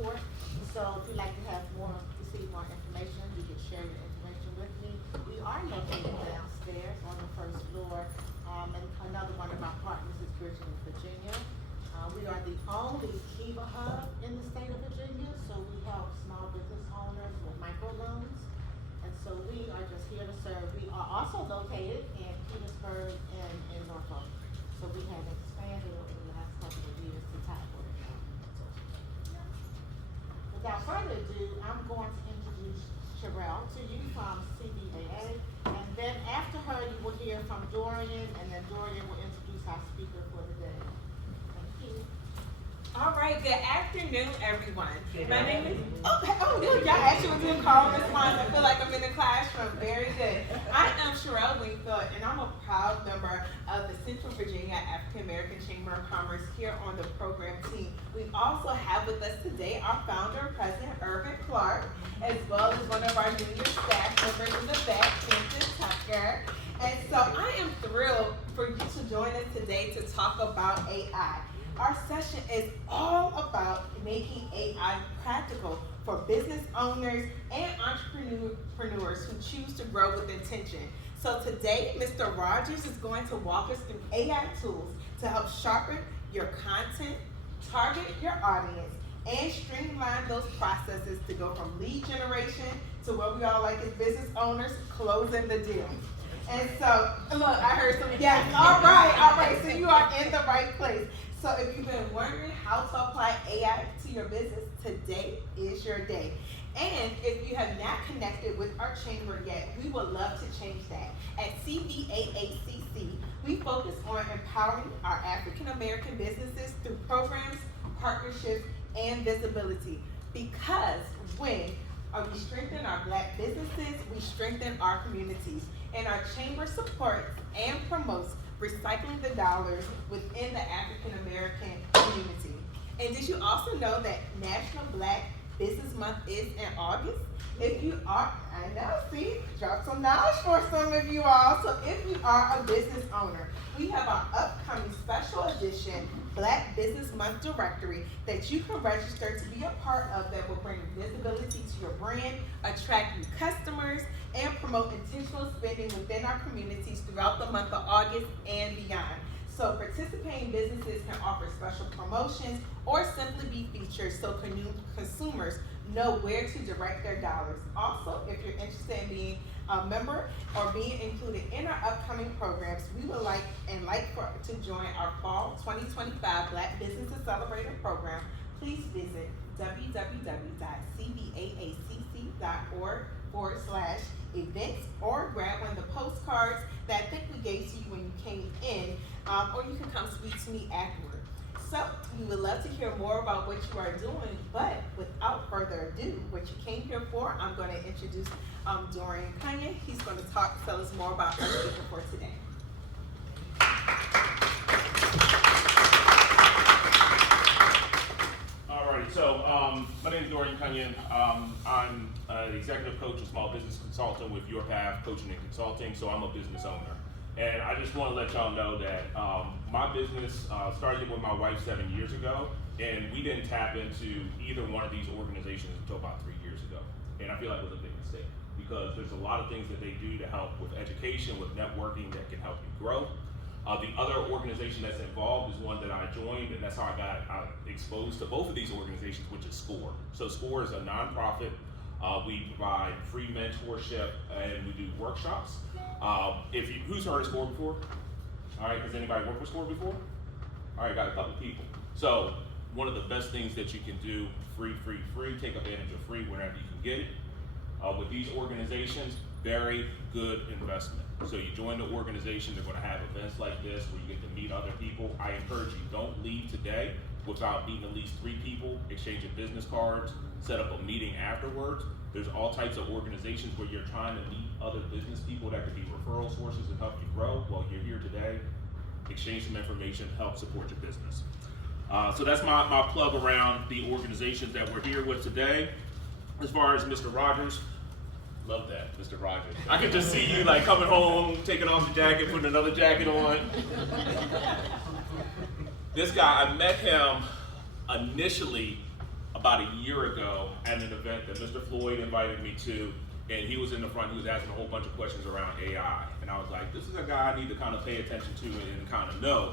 support. So if you'd like to have receive more information, you can share your information with me. We are located downstairs on the first floor, and another one of our partners is Bridging, Virginia. We are the only Kiva hub in the state of Virginia, so we help small business owners with microloans. And so we are just here to serve. We are also located in Petersburg and in Norfolk. So we have expanded over the last couple of years to Tidewater. Without further ado, I'm going to introduce Sherelle to you from CBAA. And then after her, you will hear from Dorian, and then Dorian will introduce our speaker for the day. All right, good afternoon, everyone. My name is, y'all actually did call and response. I feel like I'm in the classroom. Very good. I am Sherelle Wingfield, and I'm a proud member of the Central Virginia African American Chamber of Commerce here on the program team. We also have with us today our founder and president, Irvin Clark, as well as one of our junior staff members in the back, Princess Tucker. And so I am thrilled for you to join us today to talk about AI. Our session is all about making AI practical for business owners and entrepreneurs who choose to grow with intention. So today, Mr. Rogers is going to walk us through AI tools to help sharpen your content, target your audience, and streamline those processes to go from lead generation to what we all like as business owners, closing the deal. And so, look, I heard some, yes, all right, so you are in the right place. So if you've been wondering how to apply AI to your business, today is your day. And if you have not connected with our chamber yet, we would love to change that. At CBAACC, we focus on empowering our African American businesses through programs, partnerships, and visibility. Because when we strengthen our Black businesses, we strengthen our communities. And our chamber supports and promotes recycling the dollars within the African American community. And did you also know that National Black Business Month is in August? If you are, I know, see, drop some knowledge for some of you all. So if you are a business owner, we have our upcoming special edition Black Business Month directory that you can register to be a part of that will bring visibility to your brand, attract new customers, and promote intentional spending within our communities throughout the month of August and beyond. So participating businesses can offer special promotions or simply be featured so consumers know where to direct their dollars. Also, if you're interested in being a member or being included in our upcoming programs, we would like to join our Fall 2025 Black Business Accelerator program. Please visit www.cbaacc.org/events or grab one of the postcards that I think we gave to you when you came in, or you can come speak to me afterward. So we would love to hear more about what you are doing, but without further ado, what you came here for, I'm going to introduce Dorian Kanye. He's going to tell us more about our speaker for today. Alrighty, so my name is Dorian Kanye. I'm the executive coach and small business consultant with Your Path Coaching and Consulting, so I'm a business owner. And I just want to let y'all know that my business started with my wife 7 years ago, and we didn't tap into either one of these organizations until about 3 years ago. And I feel like it was a big mistake because there's a lot of things that they do to help with education, with networking that can help you grow. The other organization that's involved is one that I joined, and that's how I got exposed to both of these organizations, which is SCORE. So SCORE is a nonprofit. We provide free mentorship and we do workshops. Who's heard of SCORE before? All right, has anybody worked with SCORE before? All right, got a couple people. So one of the best things that you can do, free, take advantage of free whenever you can get it. With these organizations, very good investment. So you join the organization, they're gonna have events like this where you get to meet other people. I encourage you, don't leave today without meeting at least 3 people, exchanging business cards, set up a meeting afterwards. There's all types of organizations where you're trying to meet other business people that could be referral sources and help you grow. Well, you're here today, exchange some information, help support your business. So that's my plug around the organizations that we're here with today. As far as Mr. Rogers, love that, Mr. Rogers. I can just see you like coming home, taking off your jacket, putting another jacket on. This guy, I met him initially about a year ago at an event that Mr. Floyd invited me to, and he was in the front, he was asking a whole bunch of questions around AI. And I was like, this is a guy I need to kind of pay attention to and kind of know.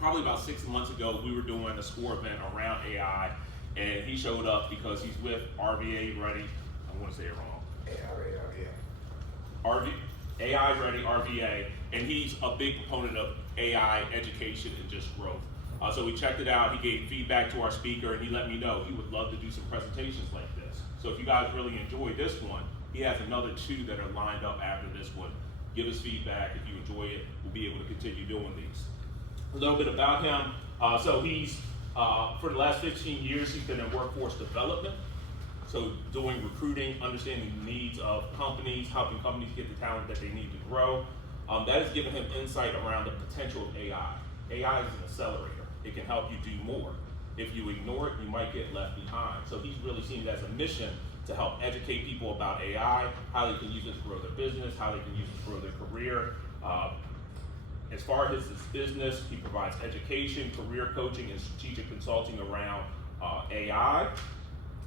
Probably about 6 months ago, we were doing a SCORE event around AI, and he showed up because he's with RVA Ready. I want to say it wrong. AI Ready, RVA, and he's a big proponent of AI education and just growth. So we checked it out, he gave feedback to our speaker, and he let me know he would love to do some presentations like this. So if you guys really enjoyed this one, he has another 2 that are lined up after this one. Give us feedback. If you enjoy it, we'll be able to continue doing these. A little bit about him. So he's, for the last 15 years, he's been in workforce development. So doing recruiting, understanding the needs of companies, helping companies get the talent that they need to grow. That has given him insight around the potential of AI. AI is an accelerator. It can help you do more. If you ignore it, you might get left behind. So he's really seen it as a mission to help educate people about AI, how they can use it to grow their business, how they can use it to grow their career. As far as his business, he provides education, career coaching, and strategic consulting around AI.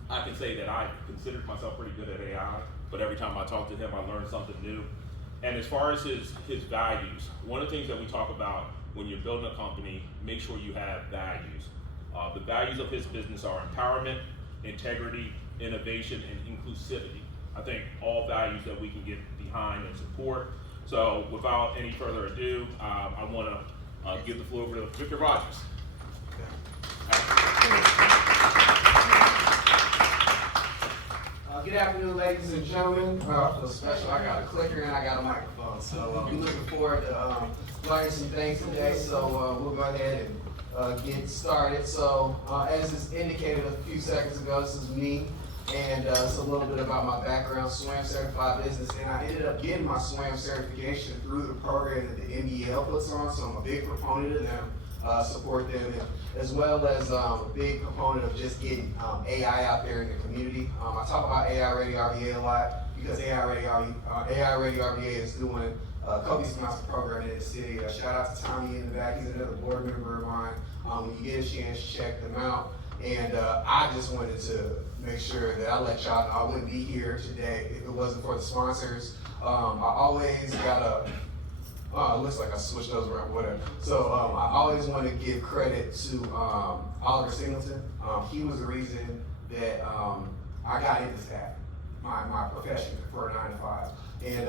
I can say that I considered myself pretty good at AI, but every time I talk to him, I learn something new. And as far as his values, one of the things that we talk about when you're building a company, make sure you have values. The values of his business are empowerment, integrity, innovation, and inclusivity. I think all values that we can get behind and support. So without any further ado, I want to give the floor over to Victor Rogers. Good afternoon, ladies and gentlemen. For the special, I got a clicker and I got a microphone. So we're looking forward to learning some things today. So we'll go ahead and get started. So as is indicated a few seconds ago, this is me. And it's a little bit about my background, SWAM certified business, and I ended up getting my SWAM certification through the program that the NBL puts on, so I'm a big proponent of them, support them, and as well as a big proponent of just getting AI out there in the community. I talk about AI Ready RVA a lot because AI Ready RVA is doing a co-sponsored program in the city. Shout out to Tommy in the back, he's another board member of mine. When you get a chance, check them out. And I just wanted to make sure that I let y'all know I wouldn't be here today if it wasn't for the sponsors. I always got it looks like I switched those around, whatever. So I always want to give credit to Oliver Singleton. He was the reason that I got into staffing, my profession for a 9 to 5. And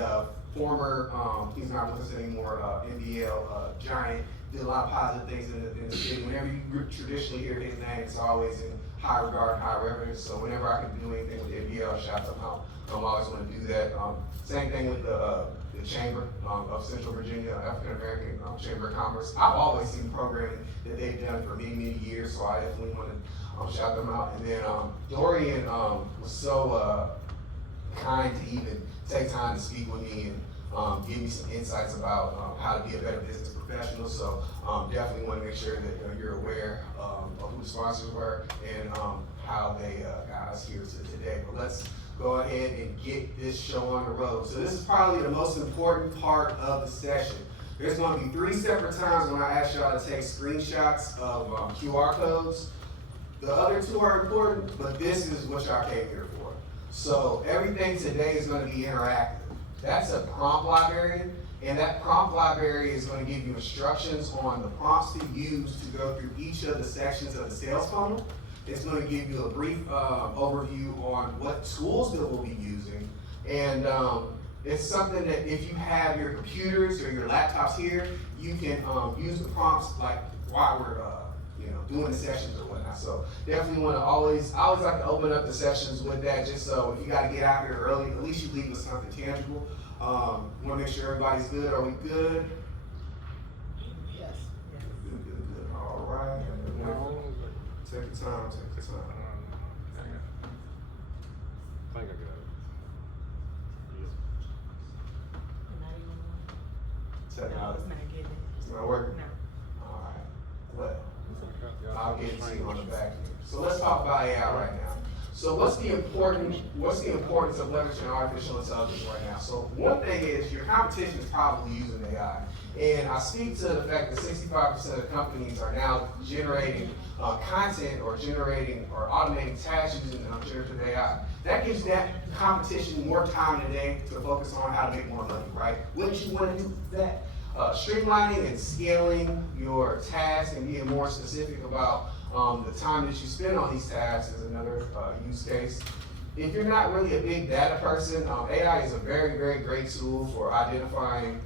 former, he's not with us anymore, NBL giant, did a lot of positive things in the city. Whenever you traditionally hear his name, it's always in high regard, high reverence. So whenever I can do anything with the NBL, shout them out. I always want to do that. Same thing with the Chamber of Central Virginia, African American Chamber of Commerce. I've always seen programming that they've done for many, many years, so I definitely want to shout them out. And then Dorian was so kind to even take time to speak with me and give me some insights about how to be a better business professional. So definitely want to make sure that you're aware of who the sponsors were and how they got us here today. But let's go ahead and get this show on the road. So this is probably the most important part of the session. There's going to be 3 separate times when I ask y'all to take screenshots of QR codes. The other 2 are important, but this is what y'all came here for. So everything today is going to be interactive. That's a prompt librarian, and that prompt library is going to give you instructions on the prompts to use to go through each of the sections of the sales funnel. It's going to give you a brief overview on what tools that we'll be using. And it's something that if you have your computers or your laptops here, you can use the prompts like while we're doing the sessions or whatnot. So definitely want to I always like to open up the sessions with that, just so if you got to get out here early, at least you leave with something tangible. Want to make sure everybody's good. Are we good? Yes. Good. All right. Take your time. I think I got it. Technology. It's not working? No. All right. Well, I'll get to you on the back here. So let's talk about AI right now. So what's the importance of leveraging artificial intelligence right now? So one thing is your competition is probably using AI. And I speak to the fact that 65% of companies are now generating content or generating or automating tasks using generative AI. That gives that competition more time today to focus on how to make more money, right? Wouldn't you want to do that? Streamlining and scaling your tasks and being more specific about the time that you spend on these tasks is another use case. If you're not really a big data person, AI is a very, very great tool for identifying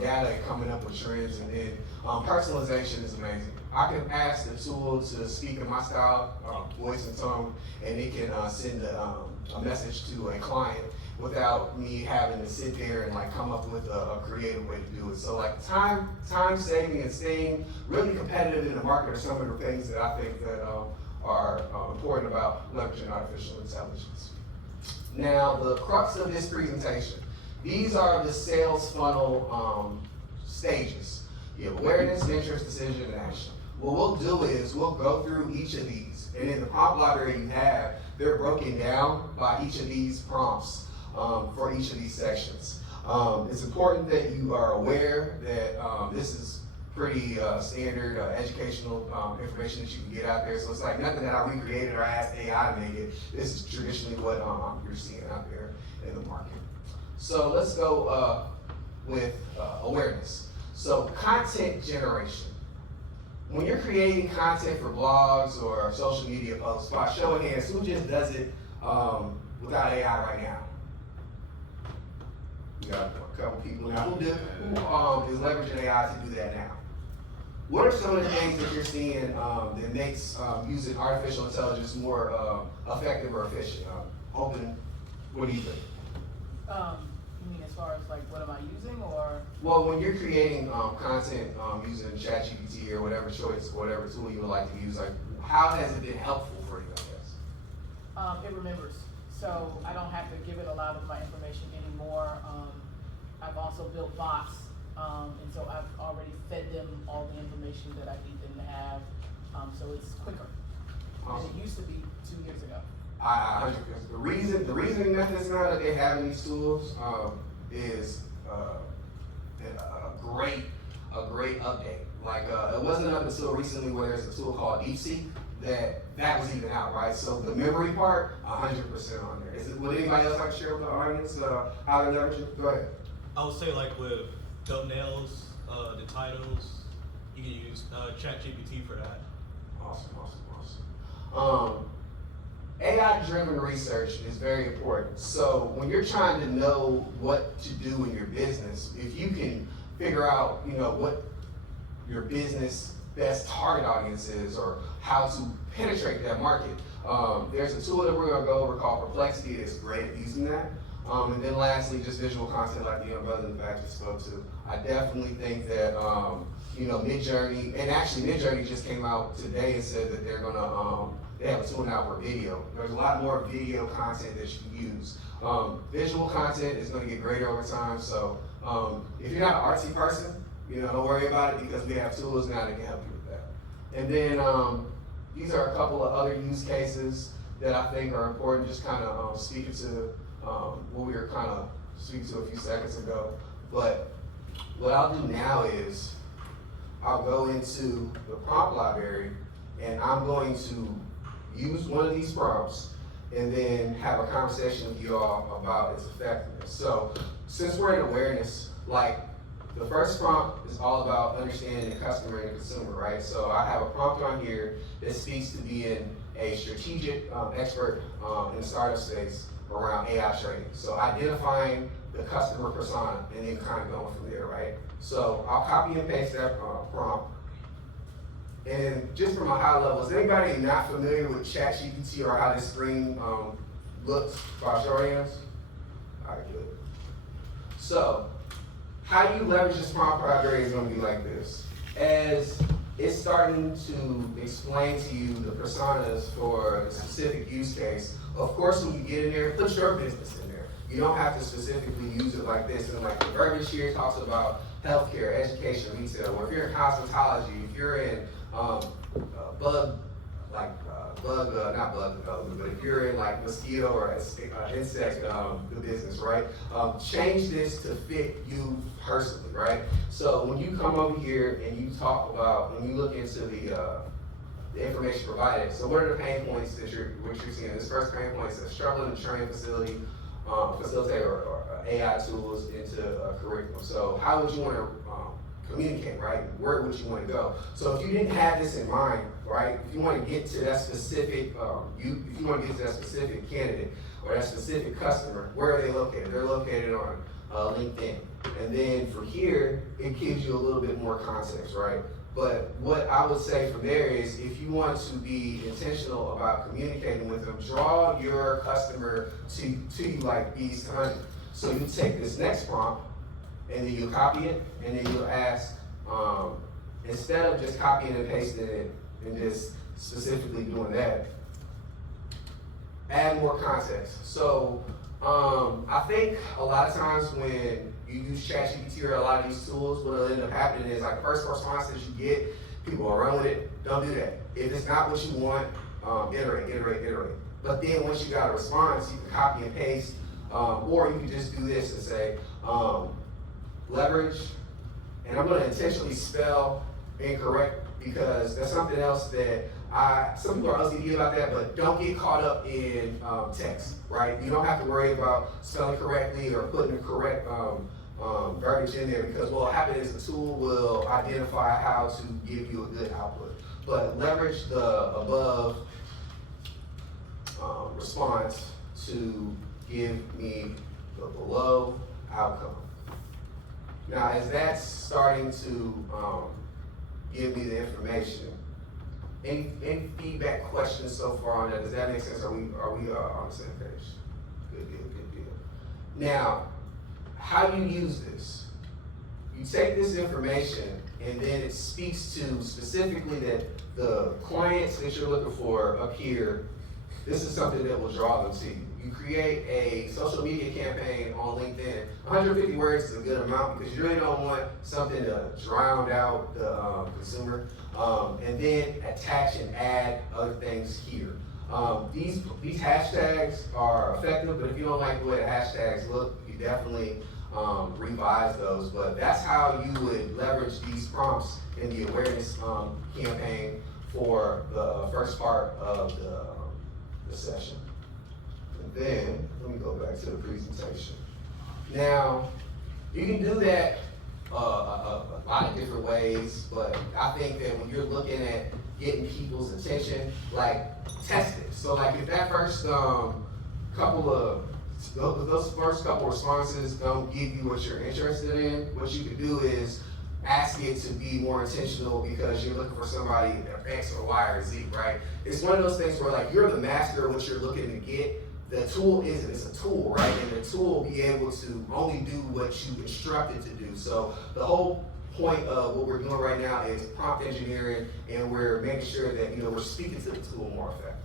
data and coming up with trends, and then personalization is amazing. I can ask the tool to speak in my style, voice and tone, and it can send a message to a client without me having to sit there and like come up with a creative way to do it. So like time saving and staying really competitive in the market are some of the things that I think that are important about leveraging artificial intelligence. Now, the crux of this presentation, these are the sales funnel stages. You have awareness, interest, decision, and action. What we'll do is we'll go through each of these, and in the prompt library you have, they're broken down by each of these prompts for each of these sections. It's important that you are aware that this is pretty standard educational information that you can get out there. So it's like nothing that I recreated or asked AI to make it. This is traditionally what you're seeing out there in the market. So let's go with awareness. So content generation. When you're creating content for blogs or social media posts, by show of hands, who just does it without AI right now? We got a couple people now. Who is leveraging AI to do that now? What are some of the things that you're seeing that makes using artificial intelligence more effective or efficient? Open, what do you think? You mean as far as like what am I using, or? Well, when you're creating content using ChatGPT or whatever choice, whatever tool you would like to use, like how has it been helpful for you, I guess? It remembers, so I don't have to give it a lot of my information anymore. I've also built bots, and so I've already fed them all the information that I need them to have, so it's quicker than it used to be 2 years ago. The reason methods now that they have in these tools is a great update. Like it wasn't up until recently where there's a tool called DeepSeek that was even out, right? So the memory part, 100% on there. Would anybody else like to share with the audience how to leverage it? Go ahead. I would say like with thumbnails, the titles, you can use ChatGPT for that. Awesome. AI-driven research is very important. So when you're trying to know what to do in your business, if you can figure out, what your business best target audience is or how to penetrate that market, there's a tool that we're going to go over called Perplexity that's great at using that. And then lastly, just visual content like the brother in the back just spoke to. I definitely think that Midjourney, and actually Midjourney just came out today and said that they're gonna they have a tool now for video. There's a lot more video content that you can use. Visual content is going to get greater over time. So if you're not an artsy person, don't worry about it because we have tools now that can help you with that. And then these are a couple of other use cases that I think are important. Just kind of speaking to what we were kind of speaking to a few seconds ago. But what I'll do now is I'll go into the prompt library and I'm going to use one of these prompts and then have a conversation with you all about its effectiveness. So since we're in awareness, like the first prompt is all about understanding the customer and the consumer, right? So I have a prompt on here that speaks to being a strategic expert in the startup space around AI trading. So identifying the customer persona and then kind of going from there, right? So I'll copy and paste that prompt. And just from a high level, is anybody not familiar with ChatGPT or how this screen looks by show of hands? All right, good. So how you leverage this prompt library is going to be like this. As it's starting to explain to you the personas for a specific use case, of course, when you get in there, put your business in there. You don't have to specifically use it like this. And like the verbiage here talks about healthcare, education, retail. Or if you're in cosmetology, if you're in not bug development, but if you're in like mosquito or insect the business, right? Change this to fit you personally, right? So when you come over here and you talk about, when you look into the the information provided. So what are the pain points that you're seeing? This first pain point is struggling to train facilitate or AI tools into a curriculum. So how would you want to communicate, right? Where would you want to go? So if you didn't have this in mind, right? If you want to get to that specific, if you want to get to that specific candidate or that specific customer, where are they located? They're located on LinkedIn. And then from here, it gives you a little bit more context, right? But what I would say from there is, if you want to be intentional about communicating with them, draw your customer to you like bees to honey. So you take this next prompt, and then you copy it, and then you'll ask, instead of just copying and pasting it and just specifically doing that, add more context. So I think a lot of times when you use ChatGPT or a lot of these tools, what will end up happening is, like, the first response that you get, people will run with it. Don't do that. If it's not what you want, iterate. But then once you got a response, you can copy and paste, or you can just do this and say, leverage, and I'm going to intentionally spell incorrect because that's something else that some people are OCD about that, but don't get caught up in text, right? You don't have to worry about spelling correctly or putting the correct verbiage in there, because what will happen is the tool will identify how to give you a good output. But leverage the above response to give me the below outcome. Now, as that's starting to give me the information, any feedback, questions so far on that? Does that make sense? Are we on the same page? Good deal. Now, how do you use this? You take this information, and then it speaks to specifically that the clients that you're looking for up here, this is something that will draw them to you. You create a social media campaign on LinkedIn. 150 words is a good amount because you really don't want something to drown out the consumer. And then attach and add other things here. These hashtags are effective, but if you don't like the way the hashtags look, you definitely revise those. But that's how you would leverage these prompts in the awareness campaign for the first part of the session. And then, let me go back to the presentation. Now, you can do that a lot of different ways, but I think that when you're looking at getting people's attention, like, test it. So, like, if that first those first couple responses don't give you what you're interested in, what you can do is ask it to be more intentional because you're looking for somebody X or Y or Z, right? It's one of those things where, like, you're the master of what you're looking to get. The tool isn't, it's a tool, right? And the tool will be able to only do what you instruct it to do. So the whole point of what we're doing right now is prompt engineering, and we're making sure that, we're speaking to the tool more effectively.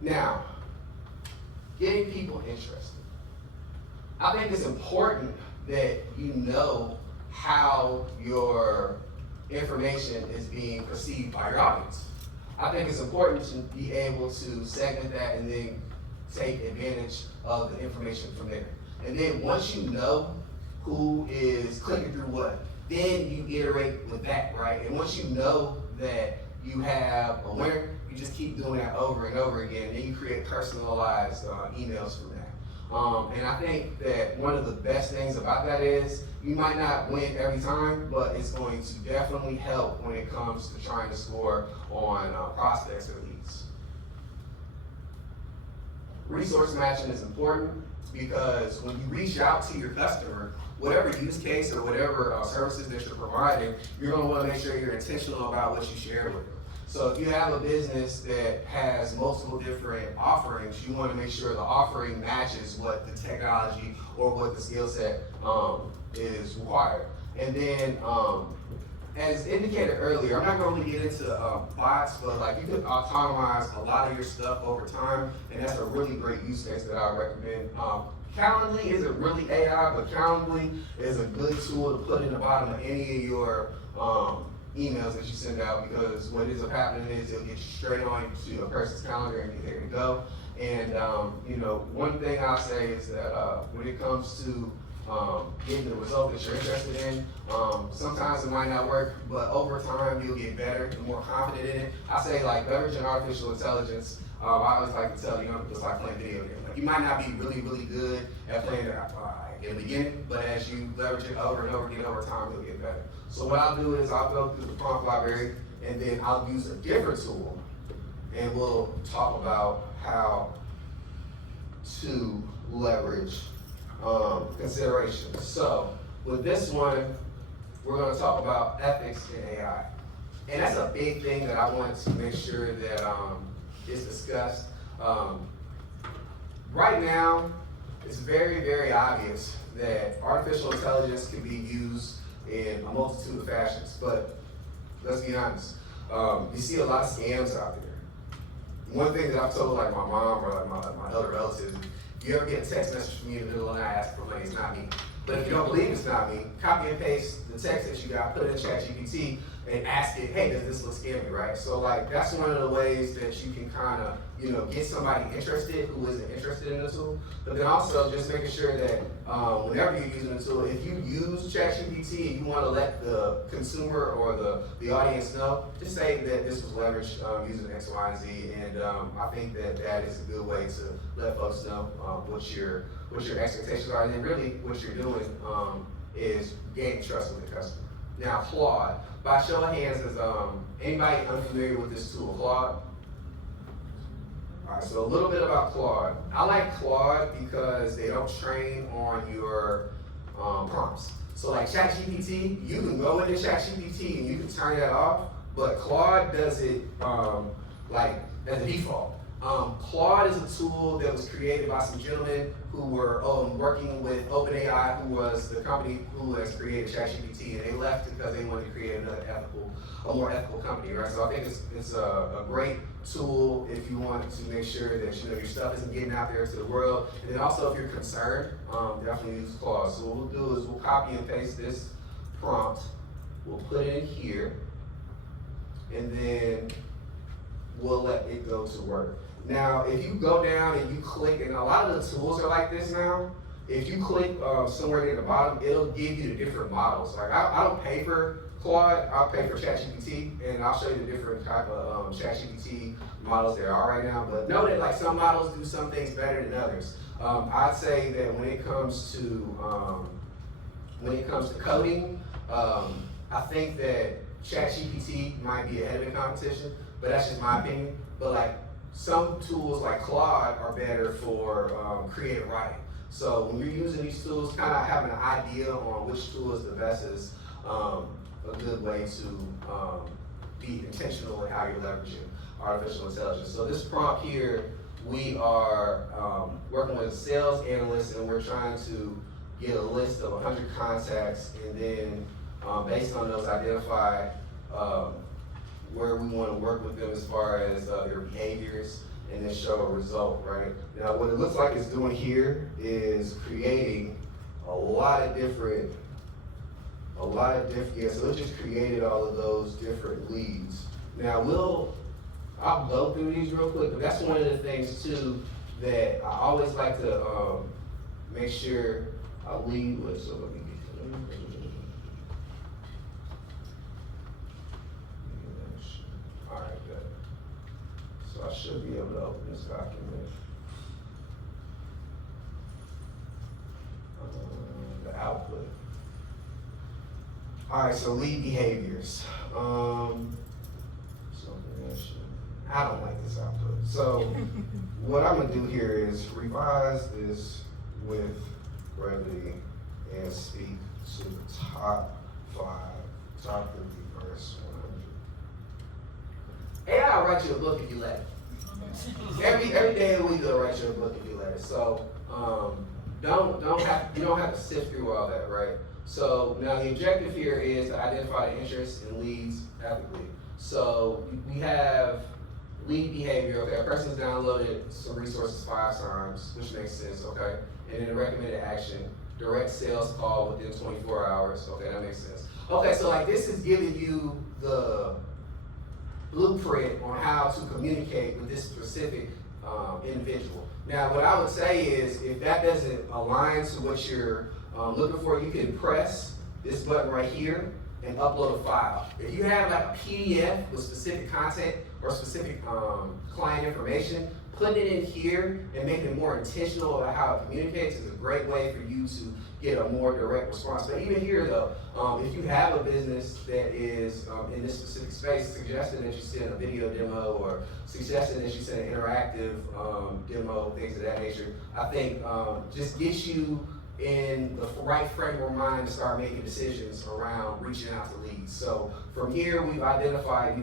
Now, getting people interested. I think it's important that you know how your information is being perceived by your audience. I think it's important to be able to segment that and then take advantage of the information from there. And then once you know who is clicking through what, then you iterate with that, right? And once you know that you have a winner, you just keep doing that over and over again, and then you create personalized emails from that. And I think that one of the best things about that is you might not win every time, but it's going to definitely help when it comes to trying to score on prospects or leads. Resource matching is important because when you reach out to your customer, whatever use case or whatever services that you're providing, you're going to want to make sure you're intentional about what you share with them. So if you have a business that has multiple different offerings, you want to make sure the offering matches what the technology or what the skill set is required. And then, as indicated earlier, I'm not going to really get into bots, but like, you can automize a lot of your stuff over time, and that's a really great use case that I recommend. Calendly isn't really AI, but Calendly is a good tool to put in the bottom of any of your emails that you send out, because what ends up happening is it'll get you straight on to a person's calendar and you're there to go. And one thing I'll say is that when it comes to getting the result that you're interested in. Sometimes it might not work, but over time you'll get better and more confident in it. I say like leveraging artificial intelligence. I always like to tell you, it's like playing video games. Like you might not be really, really good at playing it in the beginning, but as you leverage it over and over again over time, you'll get better. So what I'll do is I'll go through the prompt library and then I'll use a different tool and we'll talk about how to leverage considerations. So with this one, we're going to talk about ethics in AI. And that's a big thing that I want to make sure that is discussed. Right now, it's very, very obvious that artificial intelligence can be used in a multitude of fashions, but let's be honest, you see a lot of scams out there. One thing that I've told like my mom or like my other relatives, if you ever get a text message from me in the middle of the night asking for money, it's not me. But if you don't believe it's not me, copy and paste the text that you got, put it in ChatGPT, and ask it, hey, does this look scammy, right? So like that's one of the ways that you can kind of, get somebody interested who isn't interested in the tool. But then also just making sure that whenever you're using the tool, if you use ChatGPT and you want to let the consumer or the audience know, just say that this was leveraged using X, Y, and Z. And I think that is a good way to let folks know what your expectations are. And then really what you're doing is gaining trust with the customer. Now, Claude. By show of hands, is anybody unfamiliar with this tool, Claude? All right, so a little bit about Claude. I like Claude because they don't train on your prompts. So like ChatGPT, you can go into ChatGPT and you can turn that off, but Claude does it like as a default. Claude is a tool that was created by some gentlemen who were working with OpenAI, who was the company who has created ChatGPT, and they left because they wanted to create a more ethical company, right? So I think it's a great tool if you want to make sure that your stuff isn't getting out there to the world, and then also if you're concerned, definitely use Claude. So what we'll do is we'll copy and paste this prompt, we'll put it in here, and then we'll let it go to work. Now, if you go down and you click, and a lot of the tools are like this now, if you click somewhere near the bottom, it'll give you the different models. Like I don't pay for Claude, I'll pay for ChatGPT, and I'll show you the different type of ChatGPT models there are right now. But know that like some models do some things better than others. I'd say that when it comes to coding, I think that ChatGPT might be ahead of the competition, but that's just my opinion. But like some tools like Claude are better for creative writing. So when you're using these tools, kind of having an idea on which tool is the best is a good way to be intentional in how you're leveraging artificial intelligence. So this prompt here, we are working with a sales analyst, and we're trying to get a list of 100 contacts, and then based on those, identify where we want to work with them as far as their behaviors, and then show a result, right? Now, what it looks like it's doing here is creating a lot of different, yeah, so it just created all of those different leads. Now, I'll go through these real quick, but that's one of the things too that I always like to make sure I lead with. So let me all right, good. So I should be able to open this document. The output. All right, so lead behaviors. I don't like this output. So what I'm gonna do here is revise this with brevity and speak to the top 50 verse 100. AI will write you a book if you let it. Every day of the week they'll write you a book if you let it. So you don't have to sift through all that, right? So now the objective here is to identify the interests and leads ethically. So we have lead behavior, okay, a person's downloaded some resources 5 times, which makes sense, okay? And then a recommended action, direct sales call within 24 hours, okay, that makes sense. Okay, so like this is giving you the blueprint on how to communicate with this specific individual. Now, what I would say is if that doesn't align to what you're looking for, you can press this button right here and upload a file. If you have like a PDF with specific content or specific client information, putting it in here and making it more intentional about how it communicates is a great way for you to get a more direct response. But even here though, if you have a business that is in this specific space, suggesting that you send a video demo or suggesting that you send an interactive demo, things of that nature, I think just gets you in the right frame of mind to start making decisions around reaching out to leads. So from here, we've identified,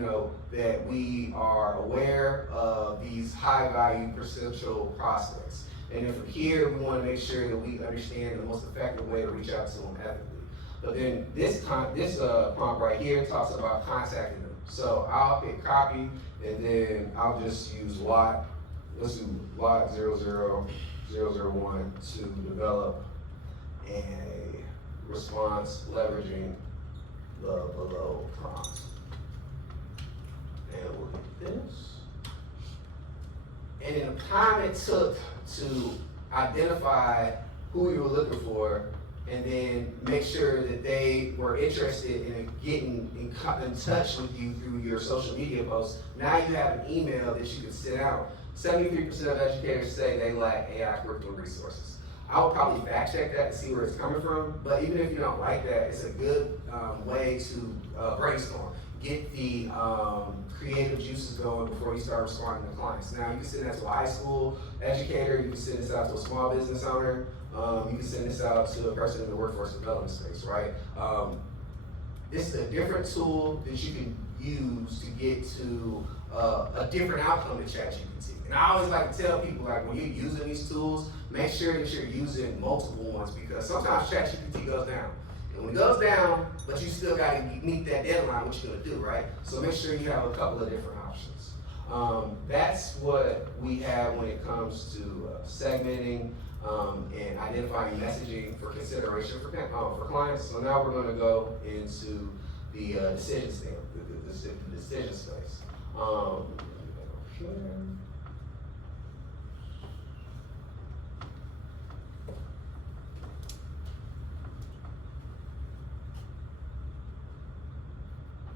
that we are aware of these high value potential prospects. And then from here, we want to make sure that we understand the most effective way to reach out to them ethically. But then this prompt right here talks about contacting them. So I'll hit copy, and then I'll just use lot, let's do lot 00001 to develop a response leveraging the below prompts. And we'll hit this. And in the time it took to identify who you were looking for, and then make sure that they were interested in getting in touch with you through your social media posts, now you have an email that you can send out. 73% of educators say they lack AI curriculum resources. I would probably fact check that to see where it's coming from, but even if you don't like that, it's a good way to brainstorm. Get the creative juices going before you start responding to clients. Now, you can send that to a high school educator, you can send this out to a small business owner, you can send this out to a person in the workforce development space, right? It's a different tool that you can use to get to a different outcome than ChatGPT. And I always like to tell people, like, when you're using these tools, make sure that you're using multiple ones, because sometimes ChatGPT goes down. And when it goes down, but you still got to meet that deadline, what you're going to do, right? So make sure you have a couple of different options. That's what we have when it comes to segmenting and identifying messaging for consideration for clients. So now we're going to go into the decision stamp, the decision space. Here.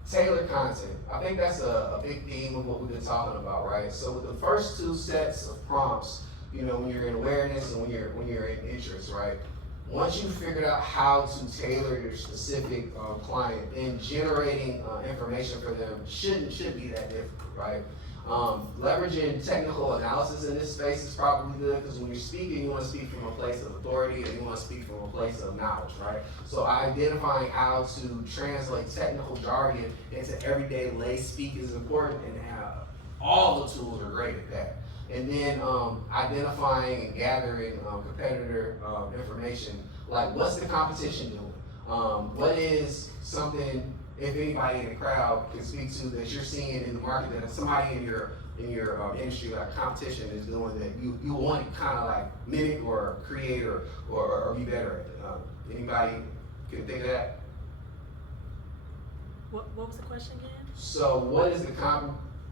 Tailored content. I think that's a big theme of what we've been talking about, right? So with the first two sets of prompts, when you're in awareness and when you're in interest, right? Once you've figured out how to tailor your specific client, then generating information for them shouldn't be that difficult, right? Leveraging technical analysis in this space is probably good, because when you're speaking, you want to speak from a place of authority and you want to speak from a place of knowledge, right? So identifying how to translate technical jargon into everyday lay speak is important, and all the tools are great at that. And then identifying and gathering competitor information, like what's the competition doing? What is something, if anybody in the crowd can speak to, that you're seeing in the market that somebody in your industry, like competition, is doing that you want to kind of like mimic or create or be better at? Anybody can think of that? What was the question again? So what is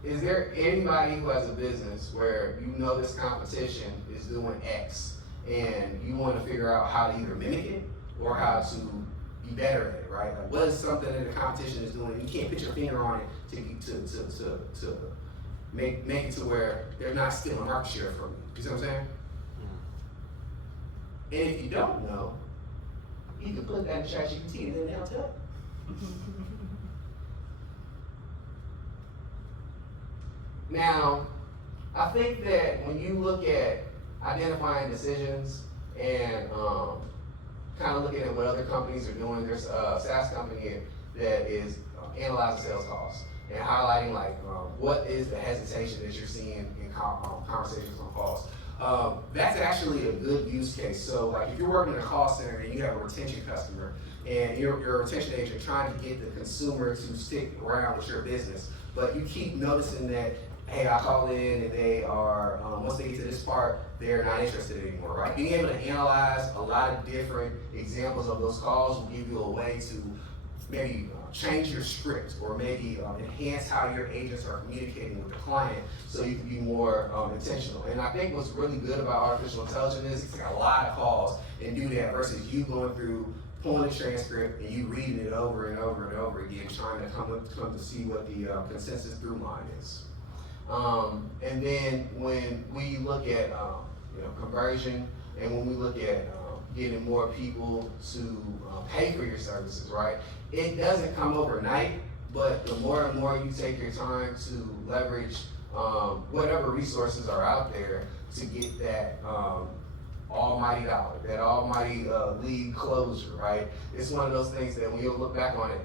is there anybody who has a business where this competition is doing X and you want to figure out how to either mimic it or how to be better at it, right? Like, what is something that the competition is doing? You can't put your finger on it to make it to where they're not stealing market share from you. You see what I'm saying? And if you don't know, you can put that in ChatGPT and then they'll tell you. Now, I think that when you look at identifying decisions and kind of looking at what other companies are doing, there's a SaaS company that is analyzing sales calls and highlighting like what is the hesitation that you're seeing in conversations on calls. That's actually a good use case. So like if you're working in a call center and you have a retention customer and your retention agent trying to get the consumer to stick around with your business, but you keep noticing that, hey, I call in and they are, once they get to this part, they're not interested anymore, right? Being able to analyze a lot of different examples of those calls will give you a way to maybe change your script, or maybe enhance how your agents are communicating with the client so you can be more intentional. And I think what's really good about artificial intelligence is it's like a lot of calls and do that versus you going through, pulling the transcript and you reading it over and over and over again, trying to come to see what the consensus through line is. And then when we look at conversion, and when we look at getting more people to pay for your services, right? It doesn't come overnight, but the more and more you take your time to leverage whatever resources are out there to get that almighty dollar, that almighty lead closure, right? It's one of those things that when you look back on it,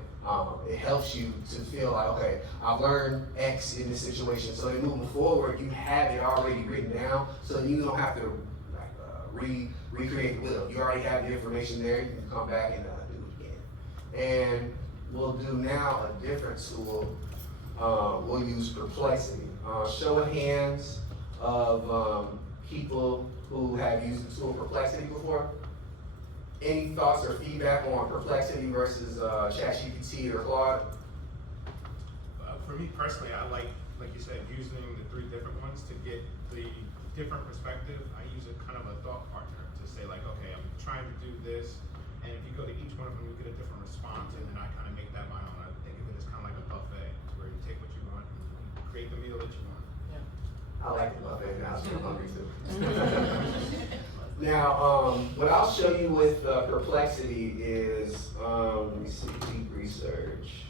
it helps you to feel like, okay, I've learned X in this situation, so then moving forward, you have it already written down, so you don't have to recreate the wheel. You already have the information there, you can come back and do it again. And we'll do now a different tool. We'll use Perplexity. Show of hands of people who have used the tool Perplexity before. Any thoughts or feedback on Perplexity versus ChatGPT or Claude? For me personally, I like you said, using the 3 different ones to get the different perspective. I use a kind of a thought partner to say like, okay, I'm trying to do this, and if you go to each one of them, you get a different response, and then I kind of make that my own. I think of it as kind of like a buffet, where you take what you want and you create the meal that you want. I like the buffet, now I'm hungry too. Now, what I'll show you with Perplexity is, let me see, deep research.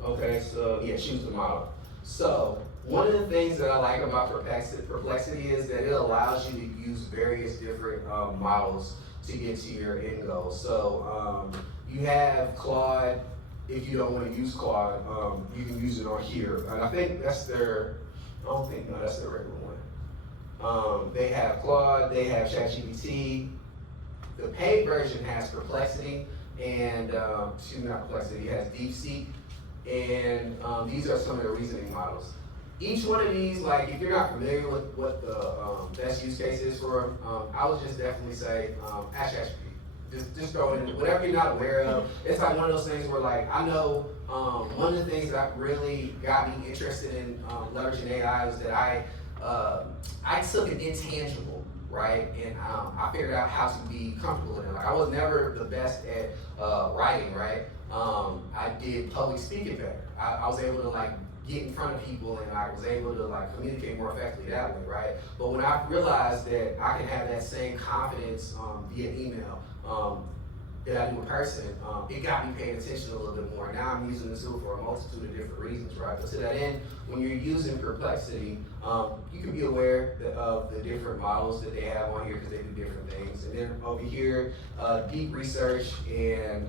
Okay, so yeah, choose the model. So one of the things that I like about Perplexity is that it allows you to use various different models to get to your end goal. So you have Claude. If you don't want to use Claude, you can use it on here. And I think that's their, no, that's their regular one. They have Claude, they have ChatGPT. The paid version has Perplexity, and, excuse me, not Perplexity, it has DeepSeek. And these are some of the reasoning models. Each one of these, like if you're not familiar with what the best use case is for them, I would just definitely say ask ChatGPT. Just throw it in, whatever you're not aware of. It's like one of those things where like, I know one of the things that really got me interested in leveraging AI is that I took an intangible, right? And I figured out how to be comfortable in it. Like I was never the best at writing, right? I did public speaking better. I was able to like get in front of people, and I was able to like communicate more effectively that way, right? But when I realized that I can have that same confidence via email that I do in person, it got me paying attention a little bit more. Now I'm using the tool for a multitude of different reasons, right? But to that end, when you're using Perplexity, you can be aware of the different models that they have on here because they do different things. And then over here, deep research and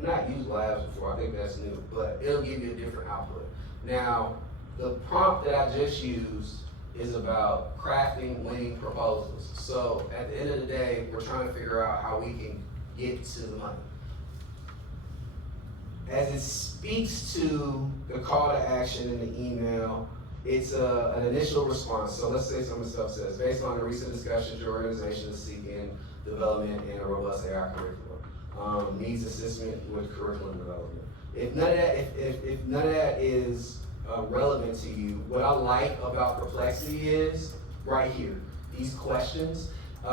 not used labs before, I think that's new, but it'll give you a different output. Now, the prompt that I just used is about crafting winning proposals. So at the end of the day, we're trying to figure out how we can get to the money. As it speaks to the call to action in the email, it's an initial response. So let's say some of the stuff says, based on the recent discussions, your organization is seeking development in a robust AI curriculum. Needs assistance with curriculum development. If none of that, if none of that is relevant to you, what I like about Perplexity is right here, these questions. They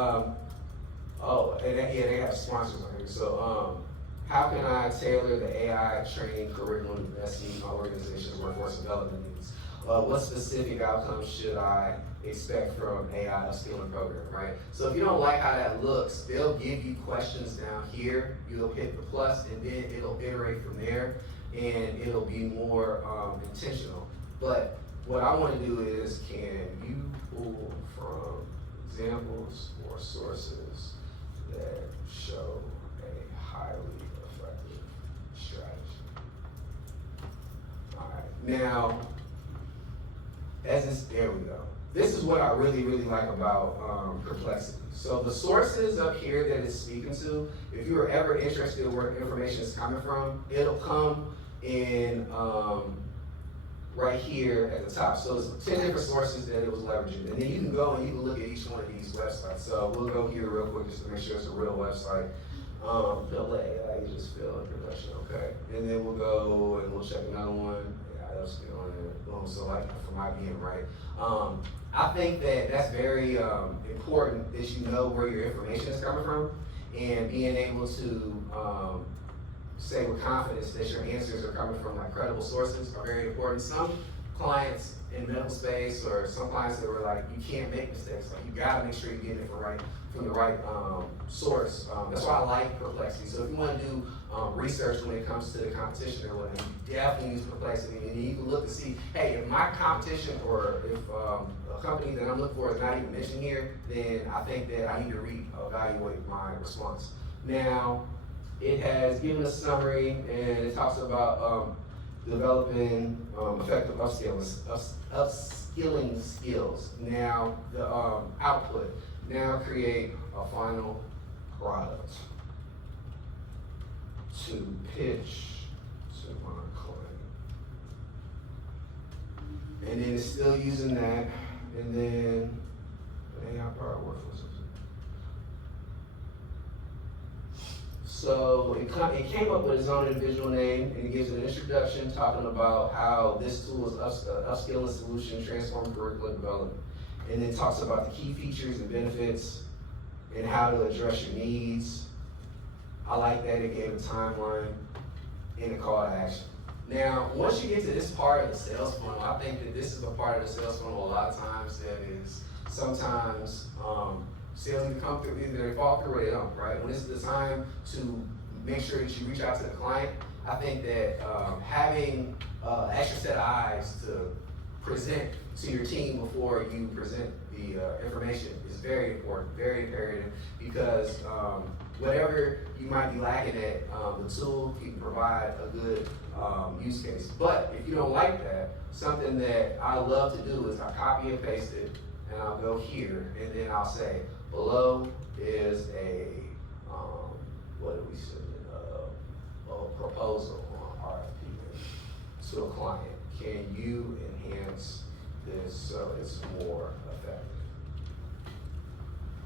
have sponsors on here. So, how can I tailor the AI training curriculum to best meet my organization's workforce development needs? What specific outcomes should I expect from AI upskilling program, right? So if you don't like how that looks, they'll give you questions down here. You'll hit the plus, and then it'll iterate from there, and it'll be more intentional. But what I want to do is, can you pull from examples or sources that show a highly effective strategy? All right, now, there we go. This is what I really, really like about Perplexity. So the sources up here that it's speaking to, if you are ever interested in where information is coming from, it'll come in right here at the top. So there's 10 different sources that it was leveraging. And then you can go and you can look at each one of these websites. So we'll go here real quick just to make sure it's a real website. delay, I just fill in production, okay. And then we'll go and we'll check another one. Yeah, that's on it. Boom. So like for my being right. I think that that's very important that you know where your information is coming from and being able to say with confidence that your answers are coming from like credible sources are very important. Some clients in medical space or some clients that were like, you can't make mistakes. Like you gotta make sure you get it from the right source. That's why I like Perplexity. So if you want to do research when it comes to the competition or whatever, you definitely use Perplexity. And you can look to see, hey, if my competition or if a company that I'm looking for is not even mentioned here, then I think that I need to reevaluate my response. Now, it has given a summary and it talks about developing effective upskilling skills. Now, the output. Now create a final product to pitch to my client. And then it's still using that, and then AI powered workforce. So it came up with its own individual name, and it gives an introduction talking about how this tool is upskilling solution, transform curriculum development. And then talks about the key features and benefits and how to address your needs. I like that it gave a timeline and a call to action. Now, once you get to this part of the sales funnel, I think that this is the part of the sales funnel a lot of times that is sometimes sales either come through, either they fall through or they don't, right? When it's the time to make sure that you reach out to the client, I think that having an extra set of eyes to present to your team before you present the information is very important, very imperative, because whatever you might be lacking at, the tool can provide a good use case. But if you don't like that, something that I love to do is I copy and paste it, and I'll go here, and then I'll say, below is a, what do we say, a proposal on RFP to a client. Can you enhance this so it's more effective?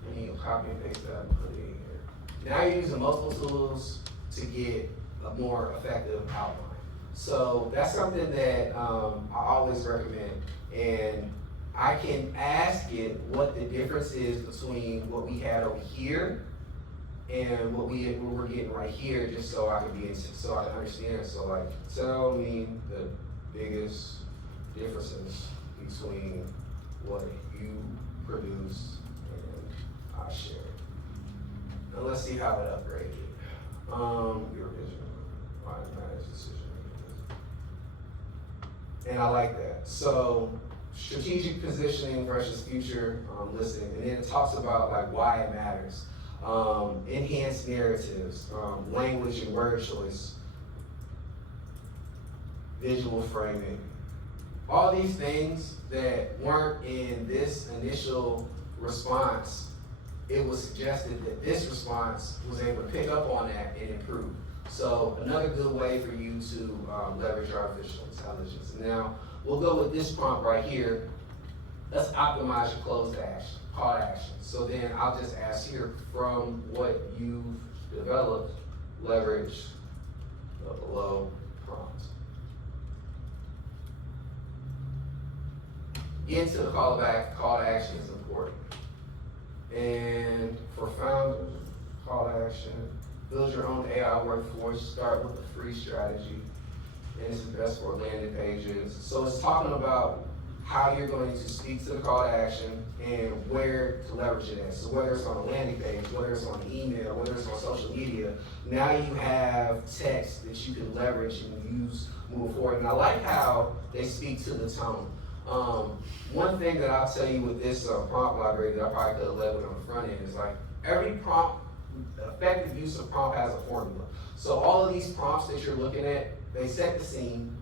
And you copy and paste that and put it in here. Now you're using multiple tools to get a more effective outline. So that's something that I always recommend. And I can ask it what the difference is between what we had over here and what we're getting right here, just so I can understand. So like, tell me the biggest differences between what you produce and I share. Now let's see how it upgraded. Your vision, why it matters, decision making. And I like that. So strategic positioning versus future listening. And then it talks about like why it matters. Enhanced narratives, language and word choice, visual framing. All these things that weren't in this initial response, it was suggested that this response was able to pick up on that and improve. So another good way for you to leverage artificial intelligence. Now, we'll go with this prompt right here. Let's optimize your call to action. So then I'll just ask here, from what you've developed, leverage the below prompt. Getting to the call to action is important. And for founders, call to action, build your own AI workforce, start with a free strategy, and it's best for landing pages. So it's talking about how you're going to speak to the call to action and where to leverage it at. So whether it's on a landing page, whether it's on email, whether it's on social media, now you have text that you can leverage and use moving forward. And I like how they speak to the tone. One thing that I'll tell you with this prompt library that I probably could have led with on the front end is like every prompt, effective use of prompt has a formula. So all of these prompts that you're looking at, they set the scene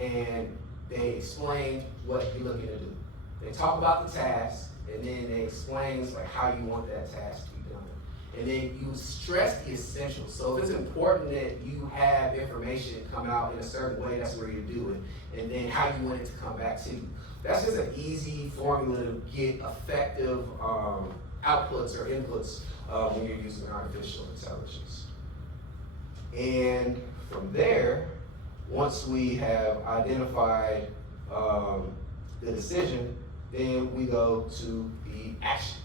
and they explain what you're looking to do. They talk about the task and then they explain like how you want that task to be done. And then you stress the essentials. So if it's important that you have information come out in a certain way, that's where you do it. And then how you want it to come back to you. That's just an easy formula to get effective outputs or inputs when you're using artificial intelligence. And from there, once we have identified the decision, then we go to the action.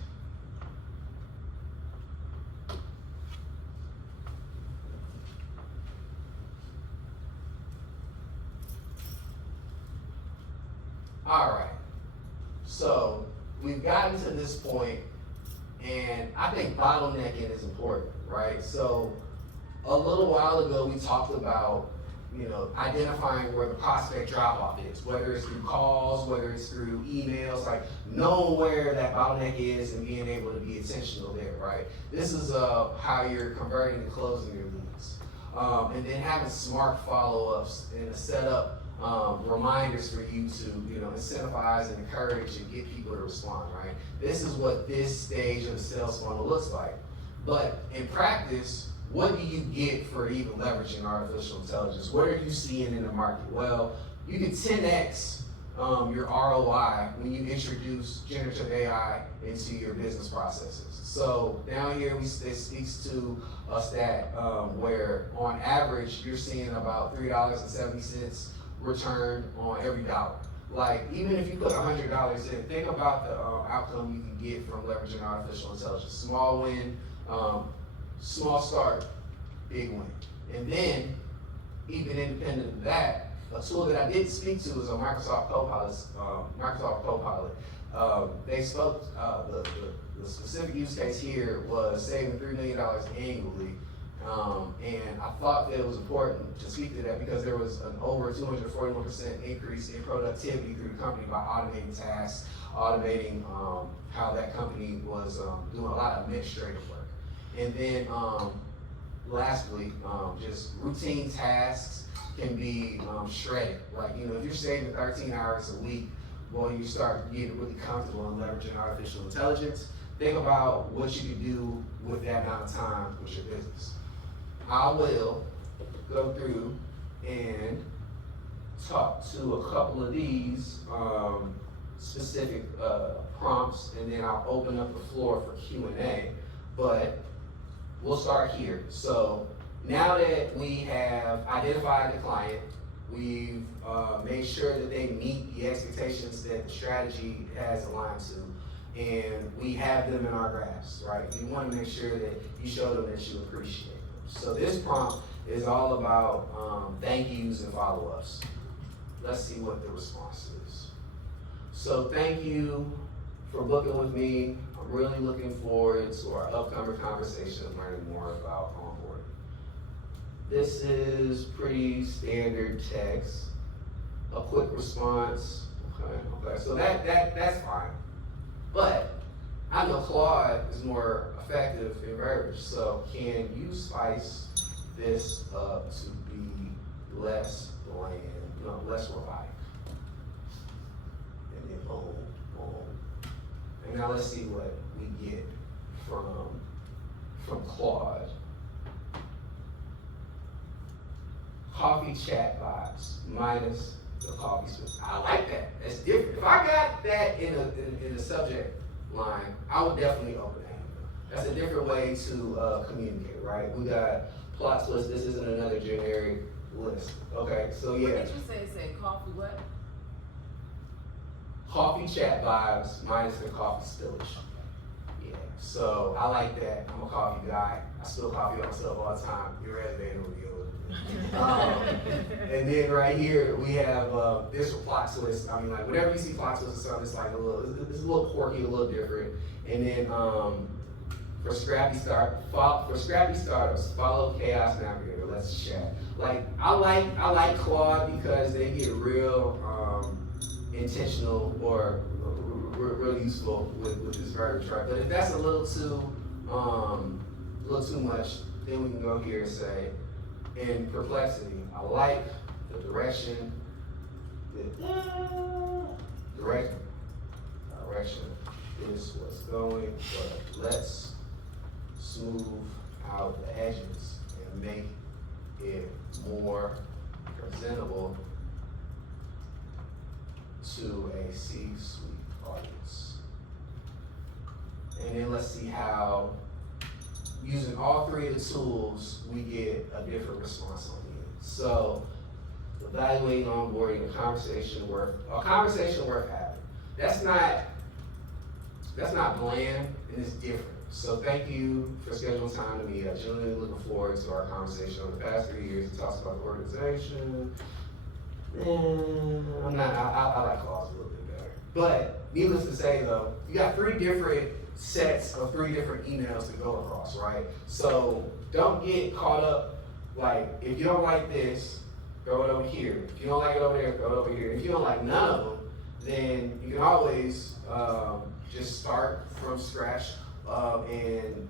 All right, so we've gotten to this point, and I think bottlenecking is important, right? So a little while ago, we talked about, identifying where the prospect drop-off is, whether it's through calls, whether it's through emails, like knowing where that bottleneck is and being able to be intentional there, right? This is how you're converting and closing your leads. And then having smart follow-ups and a setup reminders for you to, incentivize and encourage and get people to respond, right? This is what this stage of the sales funnel looks like. But in practice, what do you get for even leveraging artificial intelligence? What are you seeing in the market? Well, you can 10x your ROI when you introduce generative AI into your business processes. So down here, it speaks to a stat where on average, you're seeing about $3.70 return on every dollar. Like, even if you put $100 in, think about the outcome you can get from leveraging artificial intelligence. Small win, small start, big win. And then, even independent of that, a tool that I did speak to is a Microsoft Copilot. They spoke, the specific use case here was saving $3 million annually. And I thought that it was important to speak to that because there was an over 241% increase in productivity through the company by automating tasks, automating how that company was doing a lot of administrative work. And then lastly, just routine tasks can be shredded. Like, if you're saving 13 hours a week, well, you start getting really comfortable in leveraging artificial intelligence. Think about what you can do with that amount of time with your business. I will go through and talk to a couple of these specific prompts, and then I'll open up the floor for Q&A. But we'll start here. So now that we have identified the client, we've made sure that they meet the expectations that the strategy has aligned to, and we have them in our graphs, right? You want to make sure that you show them that you appreciate them. So this prompt is all about thank yous and follow-ups. Let's see what the response is. So thank you for booking with me. I'm really looking forward to our upcoming conversation of learning more about onboarding. This is pretty standard text. A quick response. Okay. So that's fine. But I know Claude is more effective in verbiage. So can you spice this up to be less bland, less robotic? And then boom. And now let's see what we get from Claude. Coffee chat box minus the coffee switch. I like that. That's different. If I got that in a subject line, I would definitely open that. That's a different way to communicate, right? We got plot twist. This isn't another generic list. Okay, so yeah. What did you say? Say coffee what? Coffee chat vibes minus the coffee spillage. Yeah, so I like that. I'm a coffee guy. I spill coffee on myself all the time. Your resume will reveal it. And then right here we have this plot twist. I mean, like whenever you see plot twist or something, it's like it's a little quirky, a little different. And then for scrappy startups, follow Chaos Navigator. Let's chat. Like I like Claude because they get real intentional or really useful with this verbiage, right? But if that's a little too much, then we can go here and say, in Perplexity, I like the direction is what's going, but let's smooth out the edges and make it more presentable to a C-suite audience. And then let's see how using all three of the tools, we get a different response on the end. So, evaluating, onboarding, a conversation worth having. That's not bland, and it's different. So thank you for scheduling time to meet. I genuinely looking forward to our conversation over the past 3 years. It talks about the organization. I like Claude a little bit better. But needless to say though, you got 3 different sets of 3 different emails to go across, right? So don't get caught up, like, if you don't like this, throw it over here. If you don't like it over there, throw it over here. If you don't like none of them, then you can always just start from scratch and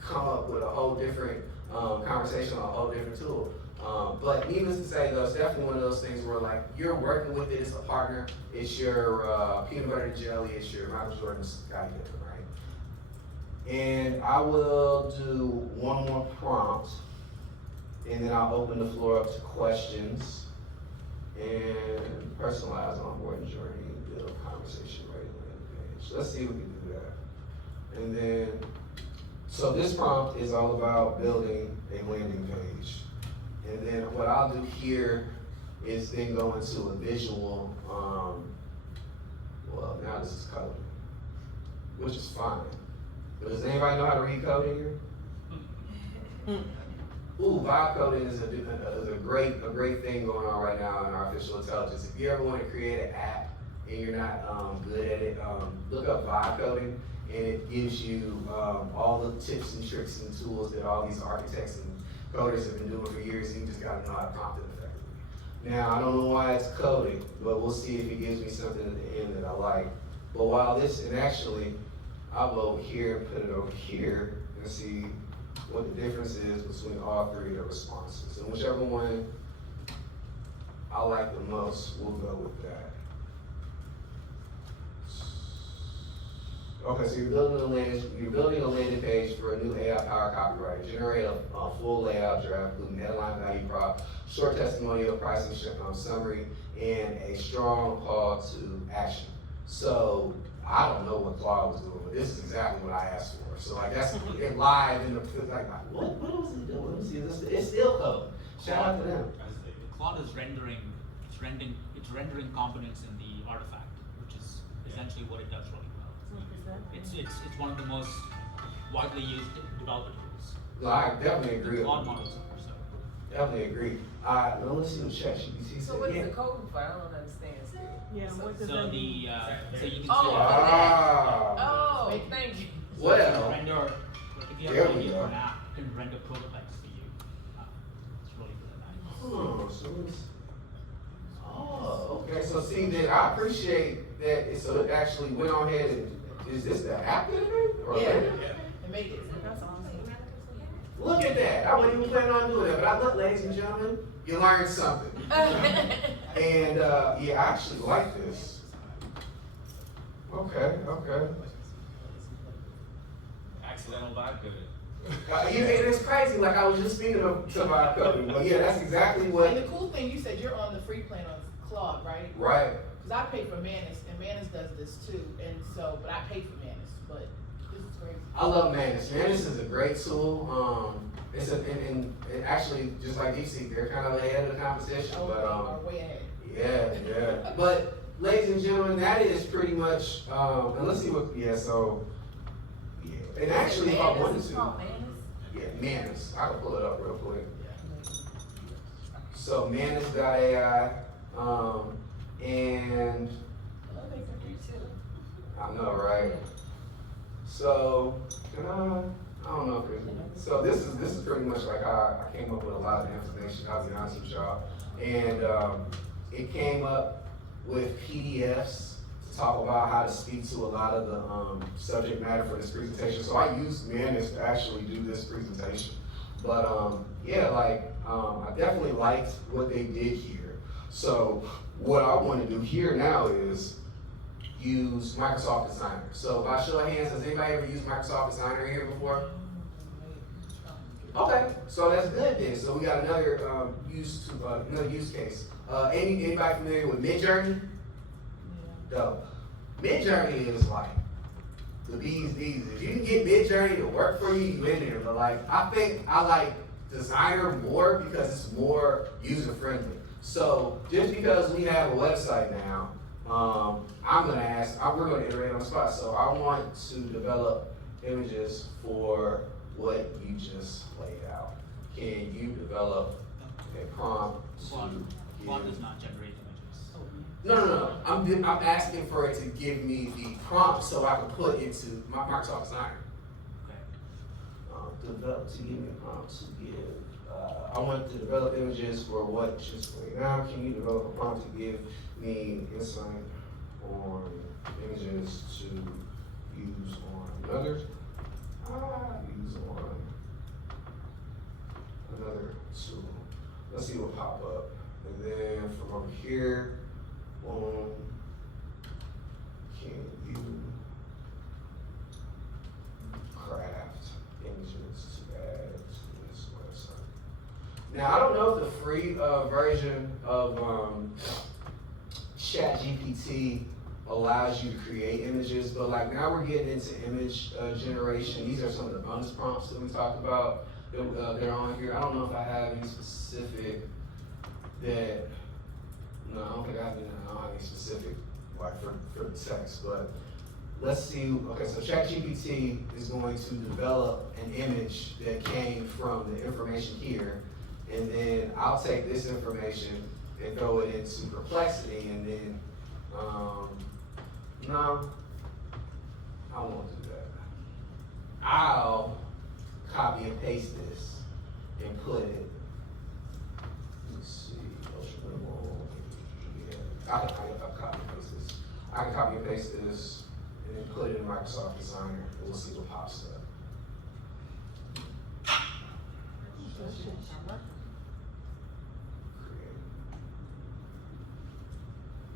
come up with a whole different conversation on a whole different tool. But needless to say, though, it's definitely one of those things where, like, you're working with it as a partner. It's your peanut butter and jelly. It's your Michael Jordan Scottie Pippen, right? And I will do one more prompt, and then I'll open the floor up to questions and personalize onboarding journey and build conversation right on the page. Let's see if we can do that. And then, so this prompt is all about building a landing page. And then what I'll do here is then go into a visual, well, now this is coding, which is fine. But does anybody know how to read code in here? Ooh, vibe coding is a great thing going on right now in artificial intelligence. If you ever want to create an app and you're not good at it, look up vibe coding, and it gives you all the tips and tricks and tools that all these architects and coders have been doing for years. You just gotta know how to prompt it effectively. Now, I don't know why it's coding, but we'll see if it gives me something at the end that I like. But while this, and actually, I'll go over here and put it over here and see what the difference is between all 3 of the responses. And whichever one I like the most, we'll go with that. Okay, so you're building a landing page for a new AI-powered copywriter. Generate a full layout draft, including headline, value prop, short testimonial, pricing summary, and a strong call to action. So I don't know what Claude was doing, but this is exactly what I asked for. So like that's it live in the like what was he doing? Let me see. It's still code. Shout out to them. Claude is rendering components in the artifact, which is essentially what it does really well. It's one of the most widely used developer tools. No, I definitely agree. Claude models, so. Definitely agree. Now let's see what ChatGPT said. So what is the code for? I don't understand. Yeah, what does So that the mean? so you can Oh, see Oh, thank you. Well, render. If you there have an we idea go. for an app, it can render prototypes for you. It's really good at that. So it's, okay. So see that I appreciate that. So it actually went on ahead and is this the app that it made? Or Yeah. later? It made it. That's awesome. Look at that. I wasn't even planning on doing that, but I look, ladies and gentlemen, you learned something. And yeah, I actually like this. Okay. Accidental vibe coding. It's crazy. Like I was just speaking to vibe coding, but yeah, that's exactly And what. the cool thing, you said you're on the free plan on Claude, right? Right. Because I pay for Manus, and Manus does this too, and so, but I pay for Manus, but this is crazy. I love Manus. Manus is a great tool. And actually, just like DeepSeek, they're kind of ahead of the competition. Oh, But they are way ahead. yeah. But ladies and gentlemen, that is pretty much. And let's see what. Yeah. So. Yeah. And actually, if I wanted to. Yeah, Manus. I can pull it up real quick. So Manus.ai. And I know, right? So, I don't know if it's, so this is pretty much like how I came up with a lot of information, I'll be honest with y'all. And it came up with PDFs to talk about how to speak to a lot of the subject matter for this presentation. So I used Manus to actually do this presentation. But yeah, like I definitely liked what they did here. So what I want to do here now is use Microsoft Designer. So by show of hands, has anybody ever used Microsoft Designer here before? Okay, so that's good then. So we got another use case. Anybody familiar with Midjourney? Dope. Midjourney is like the B's D's. If you can get Midjourney to work for you, you in there. But like, I think I like Designer more because it's more user friendly. So just because we have a website now, we're gonna iterate on the spot. So I want to develop images for what you just laid out. Can you develop a prompt to Claude give? does not generate images. No. I'm asking for it to give me the prompt so I can put into my Microsoft Designer. Okay. Develop to give me a prompt to give. I want to develop images for what just laid out. Can you develop a prompt to give me insight on images to use on others? Use on another tool. Let's see what pop up. And then from over here, can you craft images to add to this website? Now, I don't know if the free version of ChatGPT allows you to create images, but like now we're getting into image generation. These are some of the bonus prompts that we talked about that are on here. I don't know if I have any specific that, no, I don't think I have any specific like for the text, but let's see. Okay, so ChatGPT is going to develop an image that came from the information here, and then I'll take this information and throw it into Perplexity, and then, no, I won't do that. I'll copy and paste this and put it, let's see, I can copy and paste this. I can copy and paste this and then put it in Microsoft Designer, and we'll see what pops up.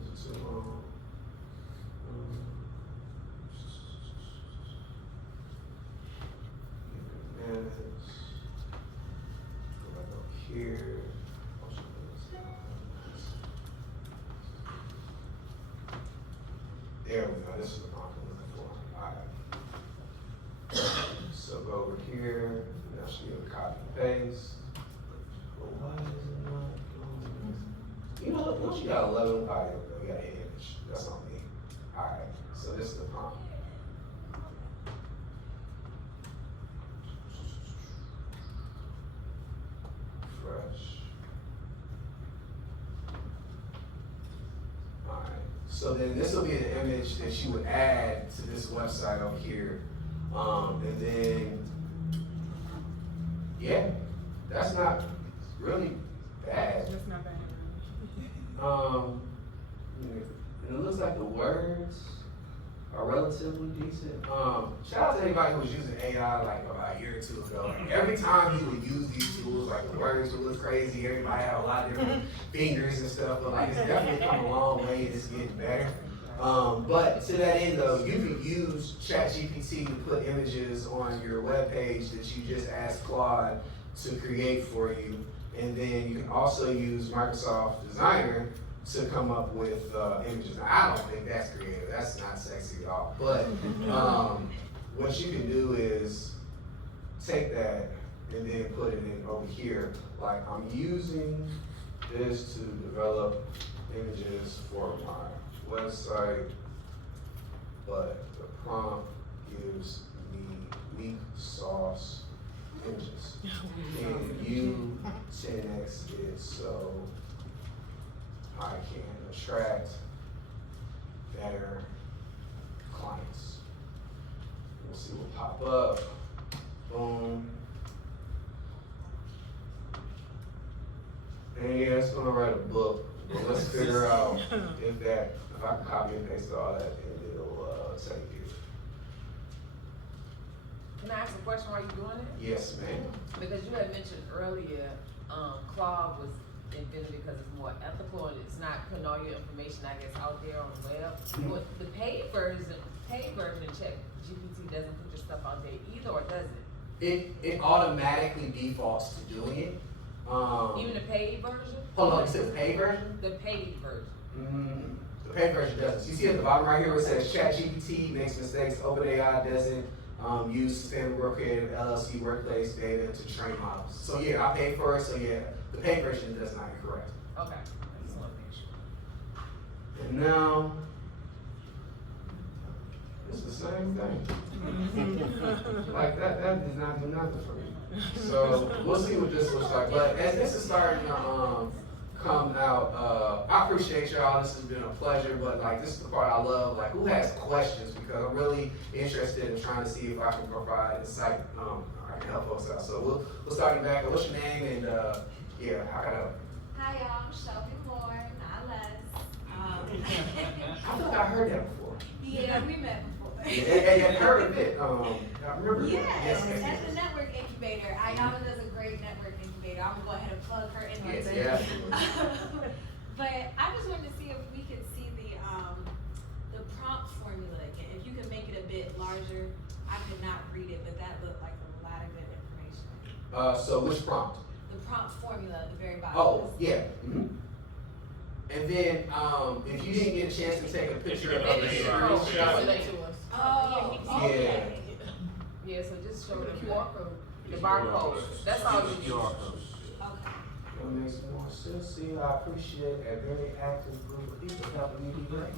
Is it too long? Go back up here. There we go. This is the prompt I'm looking for. All right. So go over here. Now she gonna copy and paste. But why is it not going? You know, look, once you got 11, all right, we got an image. That's on me. All right. So this is the prompt. Fresh. All right. So then this will be the image that you would add to this website over here. And then, yeah, that's not really bad. That's not bad. And it looks like the words are relatively decent. Shout out to anybody who was using AI like about a year or two ago. Like, every time you would use these tools, like the words would look crazy. Everybody had a lot of different fingers and stuff, but like it's definitely come a long way. It's getting better. But to that end though, you can use ChatGPT to put images on your webpage that you just asked Claude to create for you. And then you can also use Microsoft Designer to come up with images. Now, I don't think that's creative. That's not sexy at all. But what you can do is take that and then put it in over here. Like I'm using this to develop images for my website, but the prompt gives me weak sauce images. Can you 10x it so I can attract better clients? We'll see what pop up. Boom. And yeah, it's gonna write a book. But let's figure out if I can copy and paste all that, and it'll take it. Can I ask a question while you're doing it? Yes, ma'am. Because you had mentioned earlier, Claude was invented because it's more ethical and it's not putting all your information, I guess, out there on the web. But the paid version of ChatGPT doesn't put your stuff out there either, or does it? It automatically defaults to doing it. Even the paid version? Hold on, you said the paid version? The paid version. The paid version doesn't. You see at the bottom right here where it says ChatGPT makes mistakes, OpenAI doesn't use sustainable growth creative LLC workplace data to train models. So yeah, I paid for it, so yeah, the paid version does not incorrect. Okay. I just wanna make sure. And now, it's the same thing. Like that did not do nothing for me. So we'll see what this looks like. But as this is starting to come out, I appreciate y'all. This has been a pleasure. But like this is the part I love. Like who has questions? Because I'm really interested in trying to see if I can provide insight. I can help folks out. So we'll start in back. What's your name? And yeah, how can I help? Hi y'all, I'm Shelby Moore, not Les. I feel like I heard that before. Yeah, we met before. Yeah, I heard of it. I remember. Yes, at the network incubator. Ayana does a great network incubator. I'm gonna go ahead and plug her in right there. Yeah. But I just wanted to see if we could see the prompt formula again. If you could make it a bit larger. I could not read it, but that looked like a lot of good information. So which prompt? The prompt formula at the very bottom. Oh, yeah. Mm-hmm. And then, if you didn't get a chance to take a picture of the screenshot. Oh, Yeah. okay. Yeah, so just show the QR code, the barcode. That's all you need. Okay. That makes more sense. See, I appreciate a very active group of people helping me be great.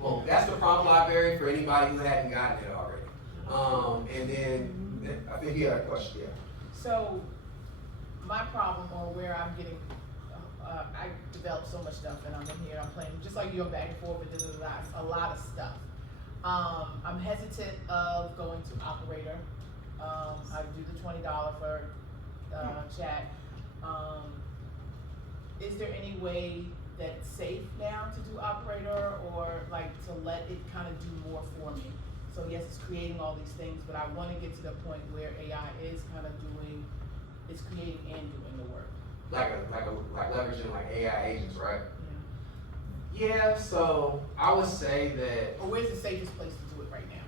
Well, that's the prompt library for anybody who hadn't gotten it already. And then, I think you had a question, yeah. So, my problem, or where I'm getting, I develop so much stuff, and I'm in here, I'm playing, just like you go back and forth, but there's a lot of stuff. I'm hesitant of going to operator. I do the $20 for chat. Is there any way that's safe now to do operator, or like to let it kind of do more for me? So yes, it's creating all these things, but I want to get to the point where AI is kind of doing, it's creating and doing the work. Like leveraging like AI agents, right? Yeah. Yeah, so I would say that. Or where's the safest place to do it right now?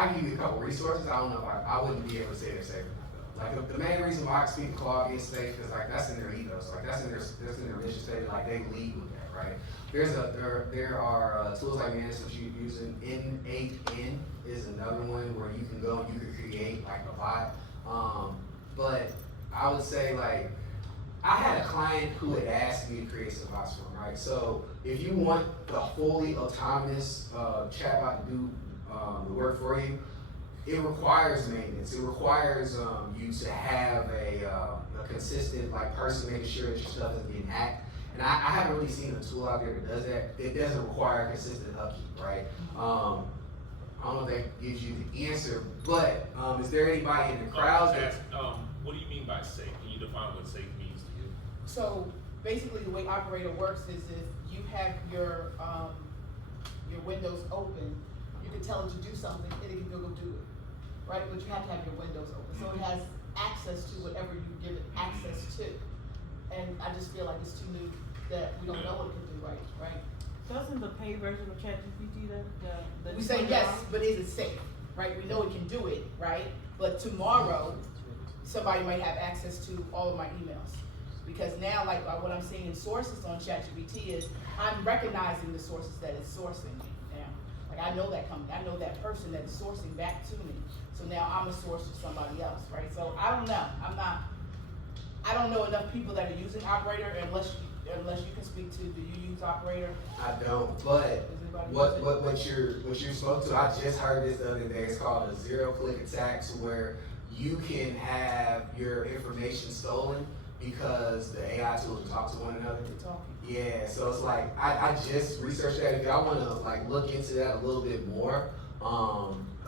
I can give you a couple resources. I don't know if I wouldn't be able to say they're safe or not though. Like the main reason why I speak to Claude being safe is like that's in their ethos. Like that's in their mission statement. Like they lead with that, right? There are tools like Manus that you're using. N8N is another one where you can go and you can create like a bot. But I would say like I had a client who had asked me to create some bots for him, right? So if you want the fully autonomous chatbot to do the work for you, it requires maintenance. It requires you to have a consistent like person making sure that your stuff isn't getting hacked. And I haven't really seen a tool out there that does that. It doesn't require consistent upkeep, right? I don't know if that gives you the answer, but is there anybody in the crowd that? What do you mean by safe? Can you define what safe means to you? So basically the way operator works is if you have your windows open, you can tell it to do something and it can go do it, right? But you have to have your windows open. So it has access to whatever you give it access to. And I just feel like it's too new that we don't know what it can do right? Doesn't the paid version of ChatGPT We say yes, but is it safe, right? We know it can do it, right? But tomorrow, somebody might have access to all of my emails. Because now, like what I'm seeing in sources on ChatGPT is, I'm recognizing the sources that it's sourcing me now. Like I know that company, I know that person that is sourcing back to me. So now I'm a source for somebody else, right? So I don't know, I don't know enough people that are using Operator unless you can speak to, do you use Operator? I don't, but what you're supposed to, I just heard this the other day, it's called a zero-click attack, so where you can have your information stolen because the AI tools talk to one another. They're talking. Yeah, so it's like, I just researched that. If y'all wanna like look into that a little bit more,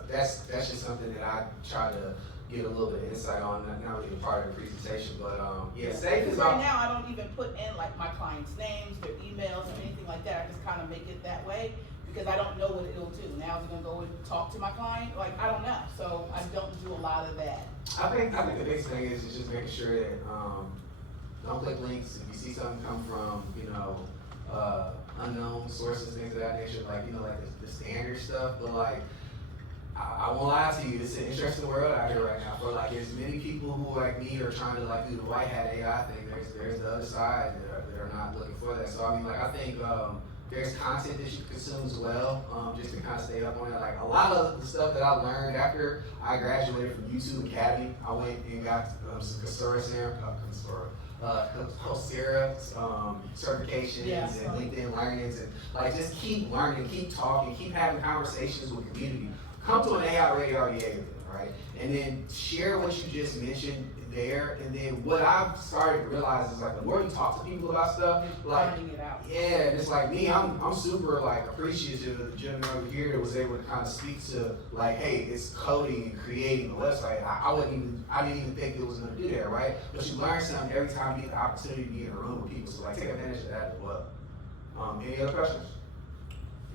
that's just something that I try to get a little bit of insight on, not really a part of the presentation, but yeah, safe is right now I don't even put in like my clients' names, their emails, or anything like that. I just kind of make it that way because I don't know what it'll do. Now is it gonna go and talk to my client? Like I don't know, so I don't do a lot of that. I think the biggest thing is just making sure that don't click links. If you see something come from unknown sources, things of that nature, like like the standard stuff, but like I won't lie to you, it's an interesting world out here right now. For like as many people who like me are trying to like do the white hat AI thing, there's the other side that are not looking for that. So I mean, like I think there's content that you can consume as well, just to kind of stay up on it. Like a lot of the stuff that I learned after I graduated from YouTube Academy, I went and got some Coursera certifications and LinkedIn learnings, and like just keep learning, keep talking, keep having conversations with community. Come to an AI Radio RDA event, right? And then share what you just mentioned there. And then what I've started to realize is like the more you talk to people about stuff, like Finding it out. yeah, it's like me, I'm super like appreciative of the gentleman over here that was able to kind of speak to like, hey, it's coding and creating a website. I didn't even think it was gonna do that, right? But you learn something every time you get the opportunity to be in a room with people. So like take advantage of that as well. Any other questions?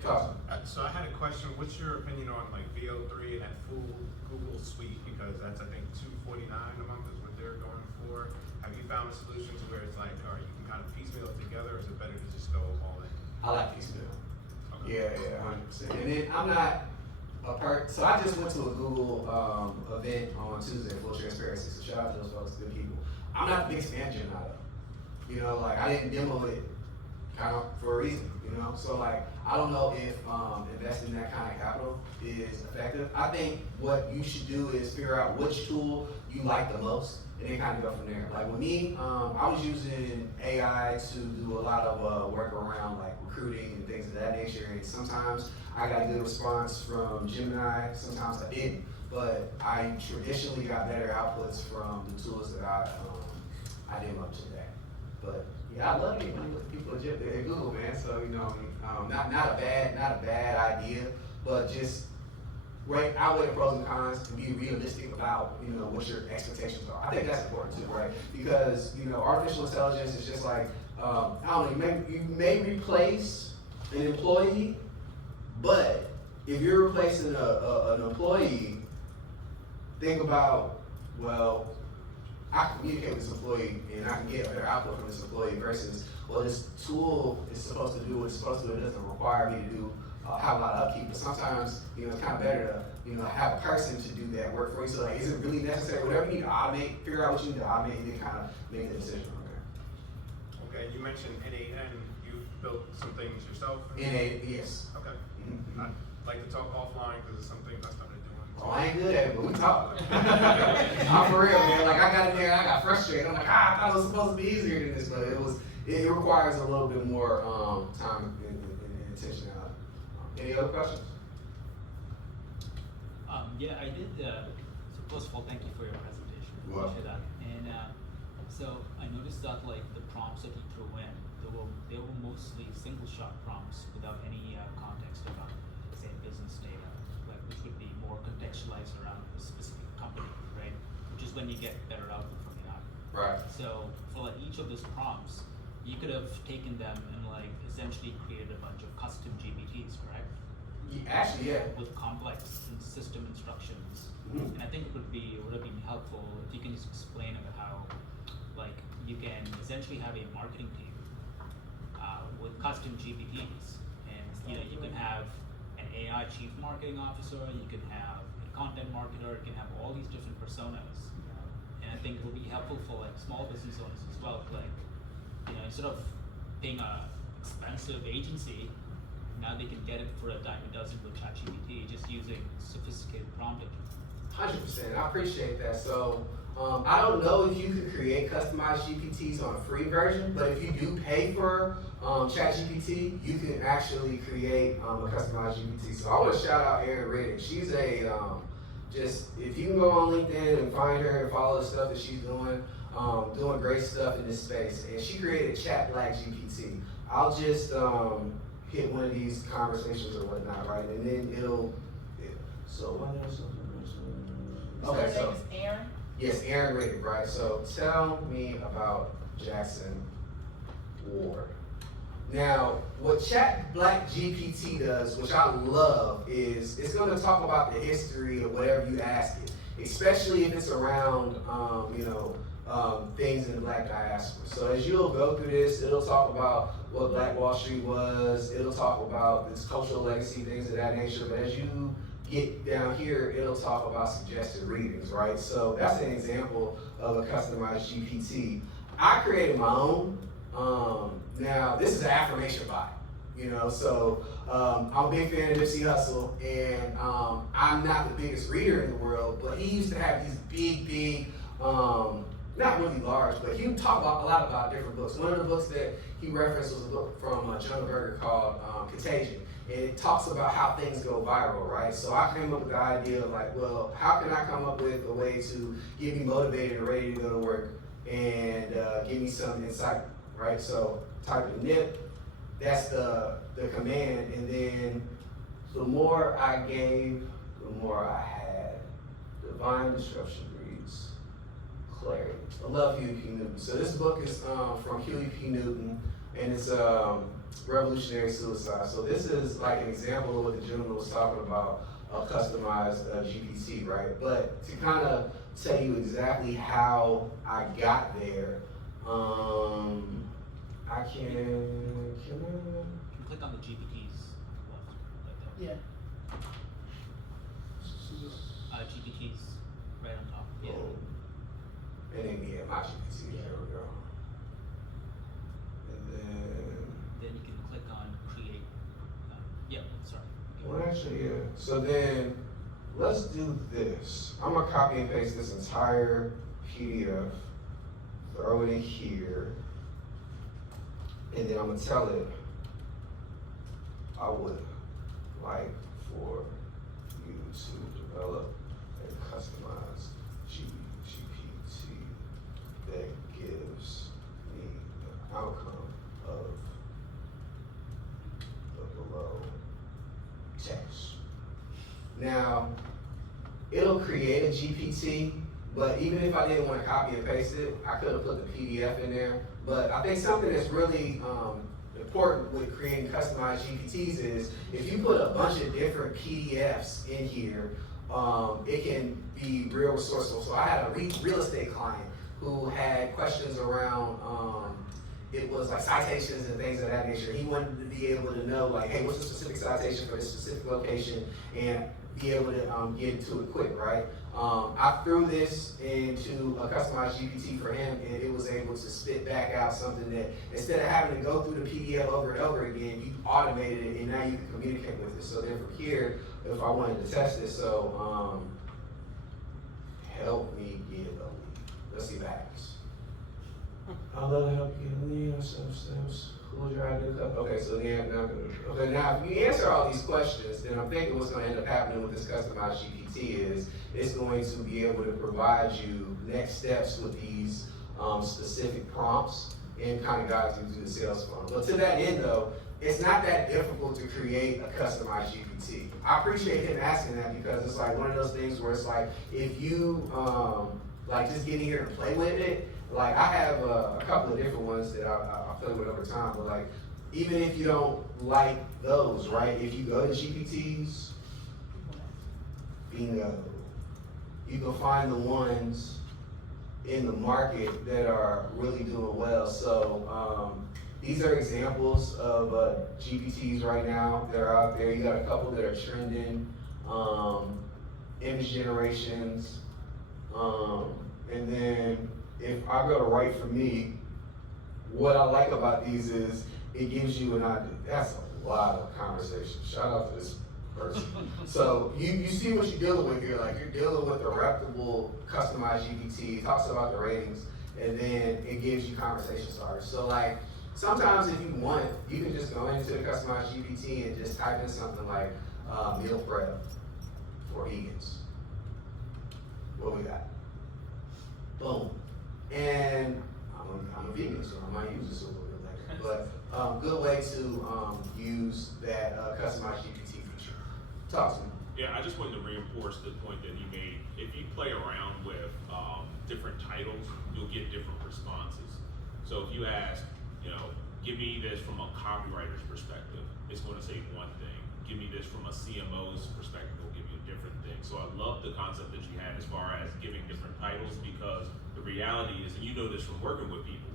So I had a question. What's your opinion on like VO3 and that full Google suite? Because that's I think $249 a month is what they're going for. Have you found a solution to where it's like, or you can kind of piecemeal it together, or is it better to just go all in? I like piecemeal. Okay. Yeah, 100%. And then I'm not a so I just went to a Google event on Tuesday, full transparency. So shout out to those folks, good people. I'm not the biggest fan of Gemini though. You know, like I didn't demo it kind of for a reason, you know? So like, I don't know if investing that kind of capital is effective. I think what you should do is figure out which tool you like the most and then kind of go from there. Like with me, I was using AI to do a lot of work around like recruiting and things of that nature. And sometimes I got a good response from Gemini, sometimes I didn't. But I traditionally got better outputs from the tools that I demoed today. But yeah, I love it when people at Google, man. So you know, not a bad idea, but just outweigh the pros and cons and be realistic about what your expectations are. I think that's important too, right? Because artificial intelligence is just like I don't know. You may replace an employee, but if you're replacing an employee, think about I can communicate with this employee and I can get a better output from this employee versus, this tool is supposed to do what it's supposed to do. It doesn't require me to do have a lot of upkeep. But sometimes, it's kind of better to, have a person to do that work for you. So like, is it really necessary? Whatever you need to automate, figure out what you need to automate and then kind of make the decision from there. Okay, you mentioned N8N. You built some things yourself? N8, yes. Okay. Mm-hmm. I'd like to talk offline because it's something I started doing. Oh, I ain't good at it, but we talk. I'm for real, man. Like I got in there and I got frustrated. I'm like, I thought it was supposed to be easier than this, but it requires a little bit more time and intentionality. Any other questions? Yeah, I did. So first of all, thank you for your presentation. You're welcome. Appreciate that. And so I noticed that like the prompts that you threw in, they were mostly single-shot prompts without any context around, say, business data, like which would be more contextualized around a specific company, right? Which is when you get better output from the app. Right. So for like each of those prompts, you could have taken them and like essentially created a bunch of custom GPTs, correct? Actually, yeah. With complex system instructions. Mm-hmm. And I think it would have been helpful if you can just explain about how like you can essentially have a marketing team with custom GPTs, and you can have an AI chief marketing officer, you can have a content marketer, you can have all these different personas. And I think it will be helpful for like small business owners as well, like instead of paying a expensive agency, now they can get it for a dime a dozen with ChatGPT, just using sophisticated prompting. 100%. I appreciate that. So I don't know if you can create customized GPTs on a free version, but if you do pay for ChatGPT, you can actually create a customized GPT. So I want to shout out Erin Riddick. She's if you can go on LinkedIn and find her and follow the stuff that she's doing great stuff in this space. And she created Chat Black GPT. I'll just hit one of these conversations or whatnot, right? And then okay, Her name is Erin? Yes, Erin Riddick, right? So tell me about Jackson Ward. Now, what Chat Black GPT does, which I love, is it's going to talk about the history of whatever you ask it, especially if it's around, things in the Black diaspora. So as you'll go through this, it'll talk about what Black Wall Street was. It'll talk about its cultural legacy, things of that nature. But as you get down here, it'll talk about suggested readings, right? So that's an example of a customized GPT. I created my own. Now, this is an affirmation bot, so I'm a big fan of Nipsey Hussle, and I'm not the biggest reader in the world, but he used to have these big, not really large, but he would talk a lot about different books. One of the books that he referenced was a book from Jonah Berger called Contagion. And it talks about how things go viral, right? So I came up with the idea of like, well, how can I come up with a way to get me motivated and ready to go to work and give me some insight, right? So type in nip, that's the command, and then the more I gave, the more I had. Divine disruption breeds clarity. I love Huey P. Newton. So this book is from Huey P. Newton, and it's revolutionary suicide. So this is like an example of what the gentleman was talking about, a customized GPT, right? But to kind of tell you exactly how I got there, I can click on the GPTs left, right there. Yeah. GPTs right on top. Yeah. And then my GPT, there we go. And then you can click on create. Sorry. Well, actually, yeah. So then let's do this. I'm gonna copy and paste this entire PDF, throw it in here, and then I'm gonna tell it I would like for you to develop a customized GPT that gives me the outcome of the below text. Now, it'll create a GPT, but even if I didn't want to copy and paste it, I could have put the PDF in there. But I think something that's really important with creating customized GPTs is if you put a bunch of different PDFs in here, it can be real resourceful. So I had a real estate client who had questions around, it was like citations and things of that nature. He wanted to be able to know like, hey, what's the specific citation for this specific location, and be able to get to it quick, right? I threw this into a customized GPT for him, and it was able to spit back out something that instead of having to go through the PDF over and over again, you automated it, and now you can communicate with it. So then from here, if I wanted to test this, so help me get a lead. Let's see what happens. I'll love to help you get a lead. Who was your ideal cup? Okay, so now if you answer all these questions, then I'm thinking what's going to end up happening with this customized GPT is it's going to be able to provide you next steps with these specific prompts and kind of guide you through the sales funnel. But to that end though, it's not that difficult to create a customized GPT. I appreciate him asking that because it's like one of those things where it's like, if you like just get in here and play with it, like I have a couple of different ones that I play with over time, but like, even if you don't like those, right? If you go to GPTs, bingo, you can find the ones in the market that are really doing well. So these are examples of GPTs right now that are out there. You got a couple that are trending, image generations, and then if I go to write for me, what I like about these is it gives you an idea. That's a lot of conversation. Shout out to this person. So you see what you're dealing with here. Like you're dealing with a reputable, customized GPT. It talks about the ratings, and then it gives you conversation starters. So like sometimes if you want, you can just go into the customized GPT and just type in something like meal prep for vegans. What we got? Boom. And I'm a vegan, so I might use this a little bit later. But good way to use that customized GPT feature. Talk to me. Yeah, I just wanted to reinforce the point that he made. If you play around with different titles, you'll get different responses. So if you ask, give me this from a copywriter's perspective, it's going to say one thing. Give me this from a CMO's perspective, it'll give you a different thing. So I love the concept that you had as far as giving different titles, because the reality is, and you know this from working with people,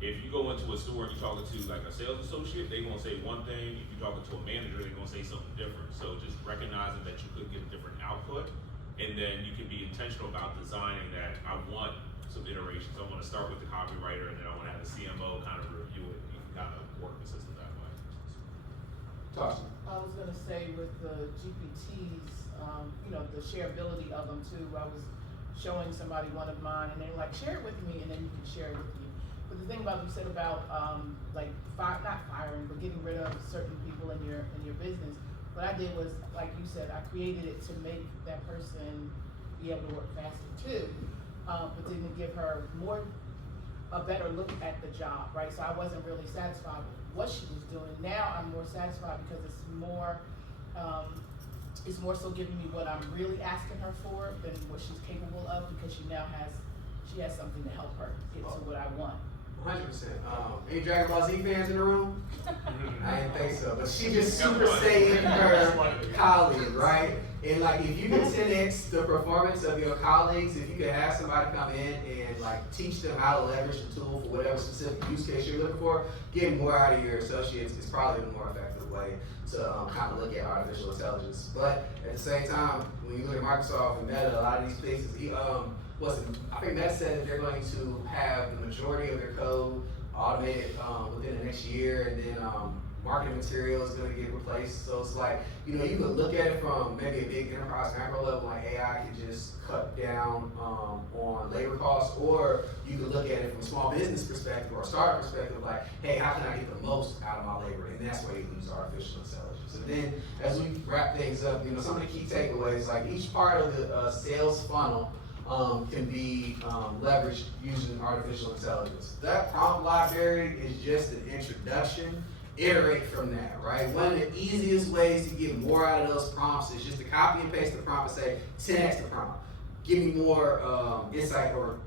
If you go into a store and you're talking to like a sales associate, they're gonna say one thing. If you're talking to a manager, they're gonna say something different. So just recognizing that you could get a different output, and then you can be intentional about designing that. I want some iterations. I want to start with the copywriter, and then I want to have the CMO kind of review it. You can kind of work the system that way. Tasha. I was gonna say with the GPTs, you know, the shareability of them too. I was showing somebody one of mine, and they were like, share it with me, and then you can share it with you. But the thing about you said about like not firing, but getting rid of certain people in your business. What I did was, like you said, I created it to make that person be able to work faster too, but then to give her a better look at the job, right? So I wasn't really satisfied with what she was doing. Now I'm more satisfied because it's more so giving me what I'm really asking her for than what she's capable of, because she has something to help her get to what I want. 100%. Any Dragon Ball Z fans in the room? I didn't think so, but she just super saying her colleague, right? And like, if you can 10x the performance of your colleagues, if you can have somebody come in and like teach them how to leverage the tool for whatever specific use case you're looking for, getting more out of your associates is probably the more effective way to kind of look at artificial intelligence. But at the same time, when you look at Microsoft and Meta, a lot of these places, I think that said that they're going to have the majority of their code automated within the next year, and then marketing material is going to get replaced. So it's like, you know, you could look at it from maybe a big enterprise macro level, like AI can just cut down on labor costs, or you could look at it from a small business perspective or a startup perspective, like, hey, how can I get the most out of my labor? And that's where you use artificial intelligence. And then as we wrap things up, you know, some of the key takeaways, like each part of the sales funnel can be leveraged using artificial intelligence. That prompt library is just an introduction. Iterate from that, right? One of the easiest ways to get more out of those prompts is just to copy and paste the prompt and say, 10x the prompt. Give me more insight, or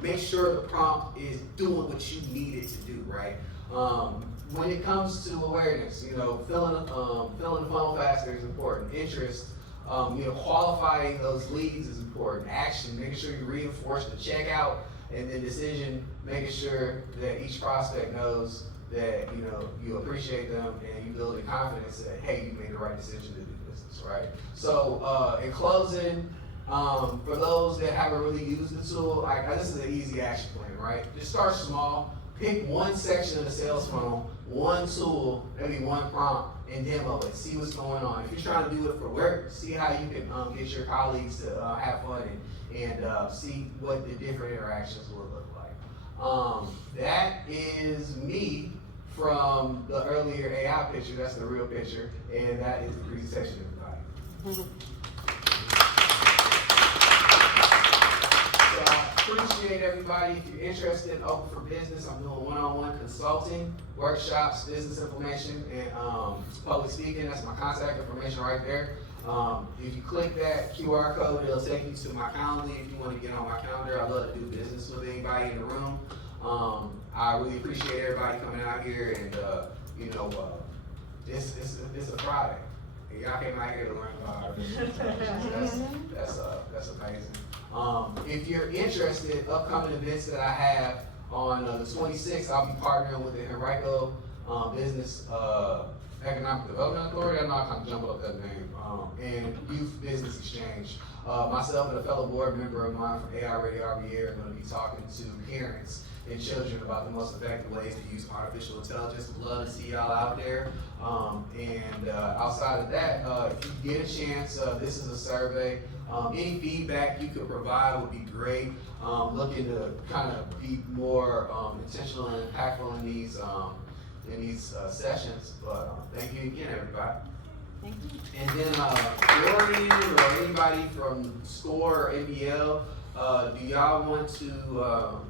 make sure the prompt is doing what you need it to do, right? When it comes to awareness, you know, filling the funnel faster is important. Interest, you know, qualifying those leads is important. Action, making sure you reinforce the checkout, and then decision, making sure that each prospect knows that, you know, you appreciate them and you build the confidence that, hey, you made the right decision to do business, right? So in closing, for those that haven't really used the tool, this is an easy action plan, right? Just start small, pick one section of the sales funnel, one tool, maybe one prompt, and demo it, see what's going on. If you're trying to do it for work, see how you can get your colleagues to have fun and see what the different interactions will look like. That is me from the earlier AI picture. That's the real picture, and that is the presentation, everybody. So I appreciate everybody. If you're interested in Open for Business, I'm doing one-on-one consulting, workshops, business information, and public speaking. That's my contact information right there. If you click that QR code, it'll take you to my calendar if you want to get on my calendar. I love to do business with anybody in the room. I really appreciate everybody coming out here, and you know, it's a Friday. And y'all came out here to learn about artificial intelligence. That's amazing. If you're interested, upcoming events that I have on the 26th, I'll be partnering with the Henrico Business Economic Development Authority. I know I kind of jumbled up that name. And Youth Business Exchange. Myself and a fellow board member of mine from AI Radio RBA are going to be talking to parents and children about the most effective ways to use artificial intelligence. We'd love to see y'all out there. Outside of that, if you get a chance, this is a survey. Any feedback you could provide would be great. Looking to kind of be more intentional and impactful in these sessions. But thank you again, everybody. Thank you. And then Dorian or anybody from SCORE or NBL, do y'all want to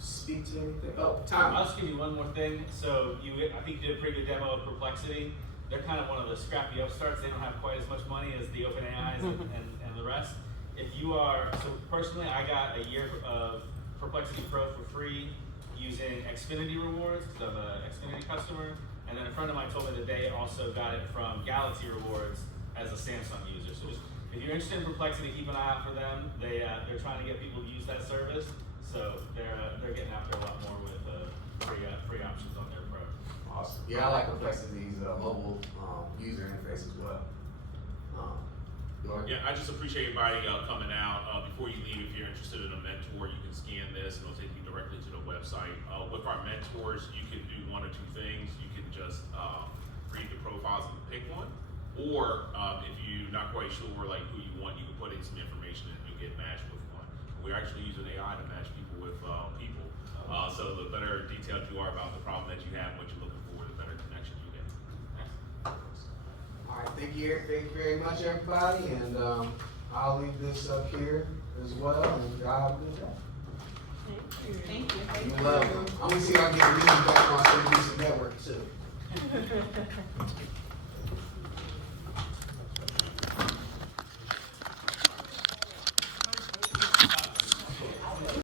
speak to anything? Oh, Tom. I'll just give you one more thing. So I think you did a pretty good demo of Perplexity. They're kind of one of the scrappy upstarts. They don't have quite as much money as the OpenAIs and the rest. So personally, I got a year of Perplexity Pro for free using Xfinity rewards, because I'm an Xfinity customer. And then a friend of mine told me that they also got it from Galaxy Rewards as a Samsung user. So just, if you're interested in Perplexity, keep an eye out for them. They're trying to get people to use that service. So they're getting out there a lot more with Yeah, I like Perplexity's mobile user interface as well. Dorian? Yeah, I just appreciate everybody coming out. Before you leave, if you're interested in a mentor, you can scan this and it'll take you directly to the website. With our mentors, you can do one or two things. You can just read the profiles and pick one. Or if you're not quite sure like who you want, you can put in some information and you'll get matched with one. We're actually using AI to match people with people. So the better detailed you are about the problem that you have, what you're looking for, the better connection you get. All right, thank you very much, everybody, and I'll leave this up here as well, and y'all have a good day. Thank you. You're welcome. I'm gonna see if I can get a meeting back on City Music Network too.